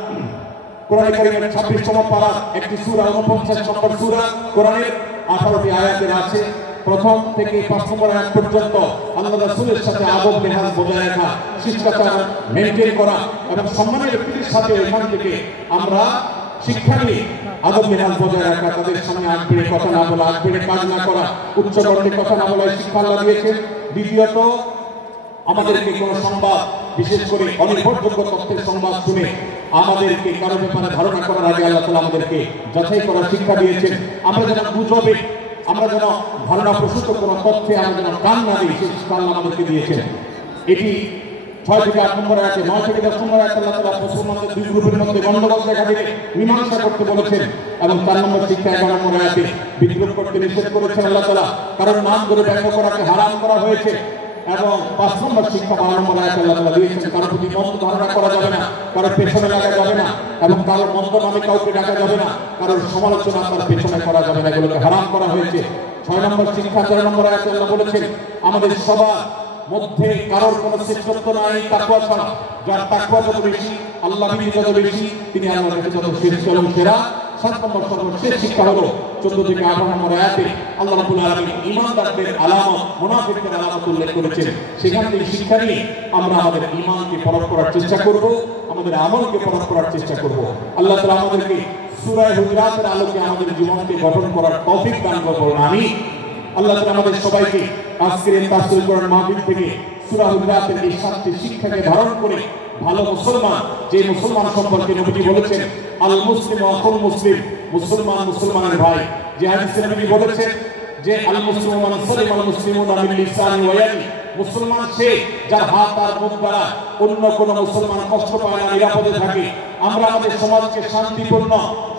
কোরআন কারীমের 26তম পারা, একটি সূরা, 49 নম্বর সূরা, কোরআনের 18টি আয়াতের আছে। প্রথম থেকে 5 নম্বর আয়াত পর্যন্ত আল্লাহ রাসূলের সাথে আদব মেহাজ বজায় রাখা, শিষ্টাচার মেইনটেইন করা এবং সম্মানের ব্যক্তির সাথে এখান থেকে আমরা শিক্ষা নিয়ে আদব মেহাজ বজায় রাখা, তাদের সামনে আগ বেড়ে কথা না বলা, আগ বেড়ে কাজ না করা, উচ্চ কণ্ঠে কথা না বলা, শিক্ষা আল্লাহ দিয়েছেন। দ্বিতীয়ত, আমাদেরকে কোনো সংবাদ, বিশেষ করে অনির্ভরযোগ্য তথ্যের সংবাদ শুনে আমাদেরকে কারো ব্যাপারে ধারণা করার আগে আল্লাহ তাআলা আমাদেরকে যাচাই করার শিক্ষা দিয়েছেন। আমরা যেন গুজবে, আমরা যেন ধারণা প্রসূত কোনো তথ্যে আমরা যেন কান না দিই, সেই শিক্ষা আল্লাহ আমাদেরকে দিয়েছেন। এটি 6 থেকে 8 নম্বর আয়াতে, 9 থেকে 10 নম্বর আয়াতে আল্লাহ তাআলা মুসলমানদের দুই গ্রুপের মধ্যে গন্ডগোল দেখা দিলে মীমাংসা করতে বলেছেন, এবং 4 নম্বর শিক্ষা 11 নম্বর আয়াতে বিদ্রোহ করতে নিষেধ করেছেন আল্লাহ তাআলা। কারণ নাম ধরে ব্যঙ্গ করাকে হারাম করা হয়েছে, এবং 5 নম্বর শিক্ষা 12 নম্বর আয়াতে আল্লাহ তাআলা দিয়েছেন, কারো প্রতি মন্দ ধারণা করা যাবে না, কারো পেছনে লাগা যাবে না, এবং কারো মন্দ নামে কাউকে ডাকা যাবে না, কারোর সমালোচনা তার পেছনে করা যাবে না, এগুলোকে হারাম করা হয়েছে। 6 নম্বর শিক্ষা 4 নম্বর আয়াতে আল্লাহ বলেছেন, আমাদের সবার মধ্যে কারোর কোনো শ্রেষ্ঠত্ব নাই তাকওয়া ছাড়া, যার তাকওয়া যত বেশি, আল্লাহ ভীতি যত বেশি, তিনি আল্লাহর কাছে যত শ্রেষ্ঠ এবং সেরা। 7 নম্বর সর্বশেষ শিক্ষা হলো 14 থেকে 18 নম্বর আয়াতে আল্লাহ রাব্বুল আলামিন ঈমানদারদের আলামত, মুনাফিকদের আলামত উল্লেখ করেছেন। সেখান থেকে শিক্ষা নিয়ে আমরা আমাদের ঈমানকে পরখ করার চেষ্টা করব, আমাদের আমলকে পরখ করার চেষ্টা করব। আল্লাহ তাআলা আমাদেরকে সূরা হুজুরাতের আলোকে আমাদের জীবনকে গঠন করার তৌফিক দান করুন, আমিন। আল্লাহ তাআলা আমাদের সবাইকে আজকের এই তাফসীর কোরআন মাহফিল থেকে সূরা হুজুরাতের এই 7টি শিক্ষাকে ধারণ করে ভালো মুসলমান, যে মুসলমান সম্পর্কে নবীজি বলেছেন আল মুসলিম আখুল মুসলিম, মুসলমান মুসলমানের ভাই। যে হাদিসে নবীজি বলেছেন যে আল মুসলিমু মান সালিম আল মুসলিমুনা মিন লিসানি ওয়া ইয়াদি, মুসলমান সে যার হাত আর মুখ দ্বারা অন্য কোন মুসলমান কষ্ট পায় না, নিরাপদে থাকে। আমরা আমাদের সমাজকে শান্তিপূর্ণ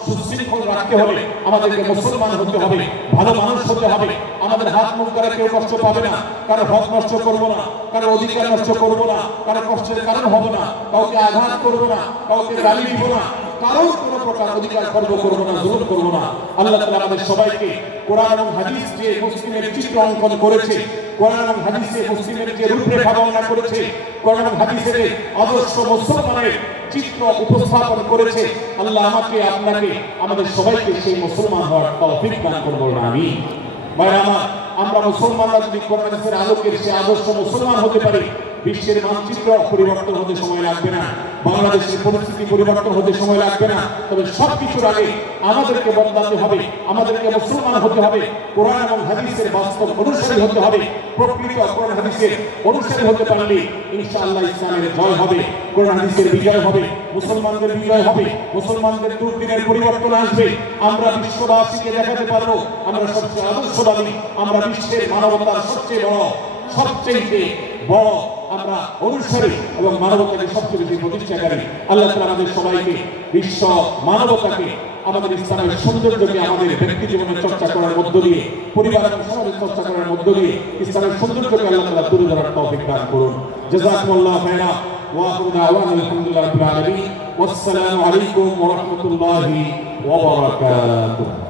সুশৃঙ্খল রাখতে হলে আমাদেরকে মুসলমান হতে হবে, ভালো মানুষ হতে হবে। আমাদের হাত মুখ দ্বারা কেউ কষ্ট পাবে না, কারো হক নষ্ট করব না, কারো অধিকার নষ্ট করব না, কারো কষ্টের কারণ হব না, কাউকে আঘাত করব না, কাউকে গালি দিব না, কারোর কোনো প্রকার অধিকার খর্ব করব না, জুলুম করব না। আল্লাহ তাআলা আমাদের সবাইকে কোরআন এবং হাদিস যে মুসলিমের চিত্র অঙ্কন করেছে, কোরআন এবং হাদিসে মুসলিমের যে রূপরেখা বর্ণনা করেছে, কোরআন এবং হাদিসের আদর্শ মুসলমানের চিত্র উপস্থাপন করেছে, আল্লাহ আমাকে আপনাকে আমাদের সবাইকে সেই মুসলমান হওয়ার তৌফিক দান করুন, আমিন। ভাই আমার, আমরা মুসলমানরা যদি কোরআন হাদিসের আলোকে সেই আদর্শ মুসলমান হতে পারি, বিশ্বের মানচিত্র পরিবর্তন হতে সময় লাগবে না, বাংলাদেশের পরিস্থিতি পরিবর্তন হতে সময় লাগবে না। তবে সবকিছুর আগে আমাদেরকে বদলাতে হবে, আমাদেরকে মুসলমান হতে হবে, কোরআন এবং হাদিসের বাস্তব অনুসারী হতে হবে। প্রকৃত কোরআন হাদিসের অনুসারী হতে পারলে ইনশাআল্লাহ ইসলামের জয় হবে, কোরআন হাদিসের বিজয় হবে, মুসলমানদের বিজয় হবে, মুসলমানদের দুর্দিনের পরিবর্তন আসবে। আমরা বিশ্ববাসীকে দেখাতে পারবো আমরা সবচেয়ে আদর্শবাদী, আমরা বিশ্বের মানবতার সবচেয়ে বড় আমরা অনুসারী এবং মানবতাকে সবচেয়ে বেশি প্রতিষ্ঠাকারী। আল্লাহ তাআলা আমাদের সবাইকে বিশ্ব মানবতাকে, আমাদের ইসলামের সৌন্দর্যকে আমাদের ব্যক্তি জীবনে চর্চা করার মধ্য দিয়ে, পরিবার এবং সমাজে চর্চা করার মধ্য দিয়ে ইসলামের সৌন্দর্যকে আল্লাহ তাআলা তুলে ধরার তৌফিক দান করুন। জাযাকুমুল্লাহু খাইরান ওয়া আখিরু দাওয়ানা আলহামদুলিল্লাহি রাব্বিল আলামিন। ওয়াসসালামু আলাইকুম ওয়া রাহমাতুল্লাহি ওয়া বারাকাতুহু।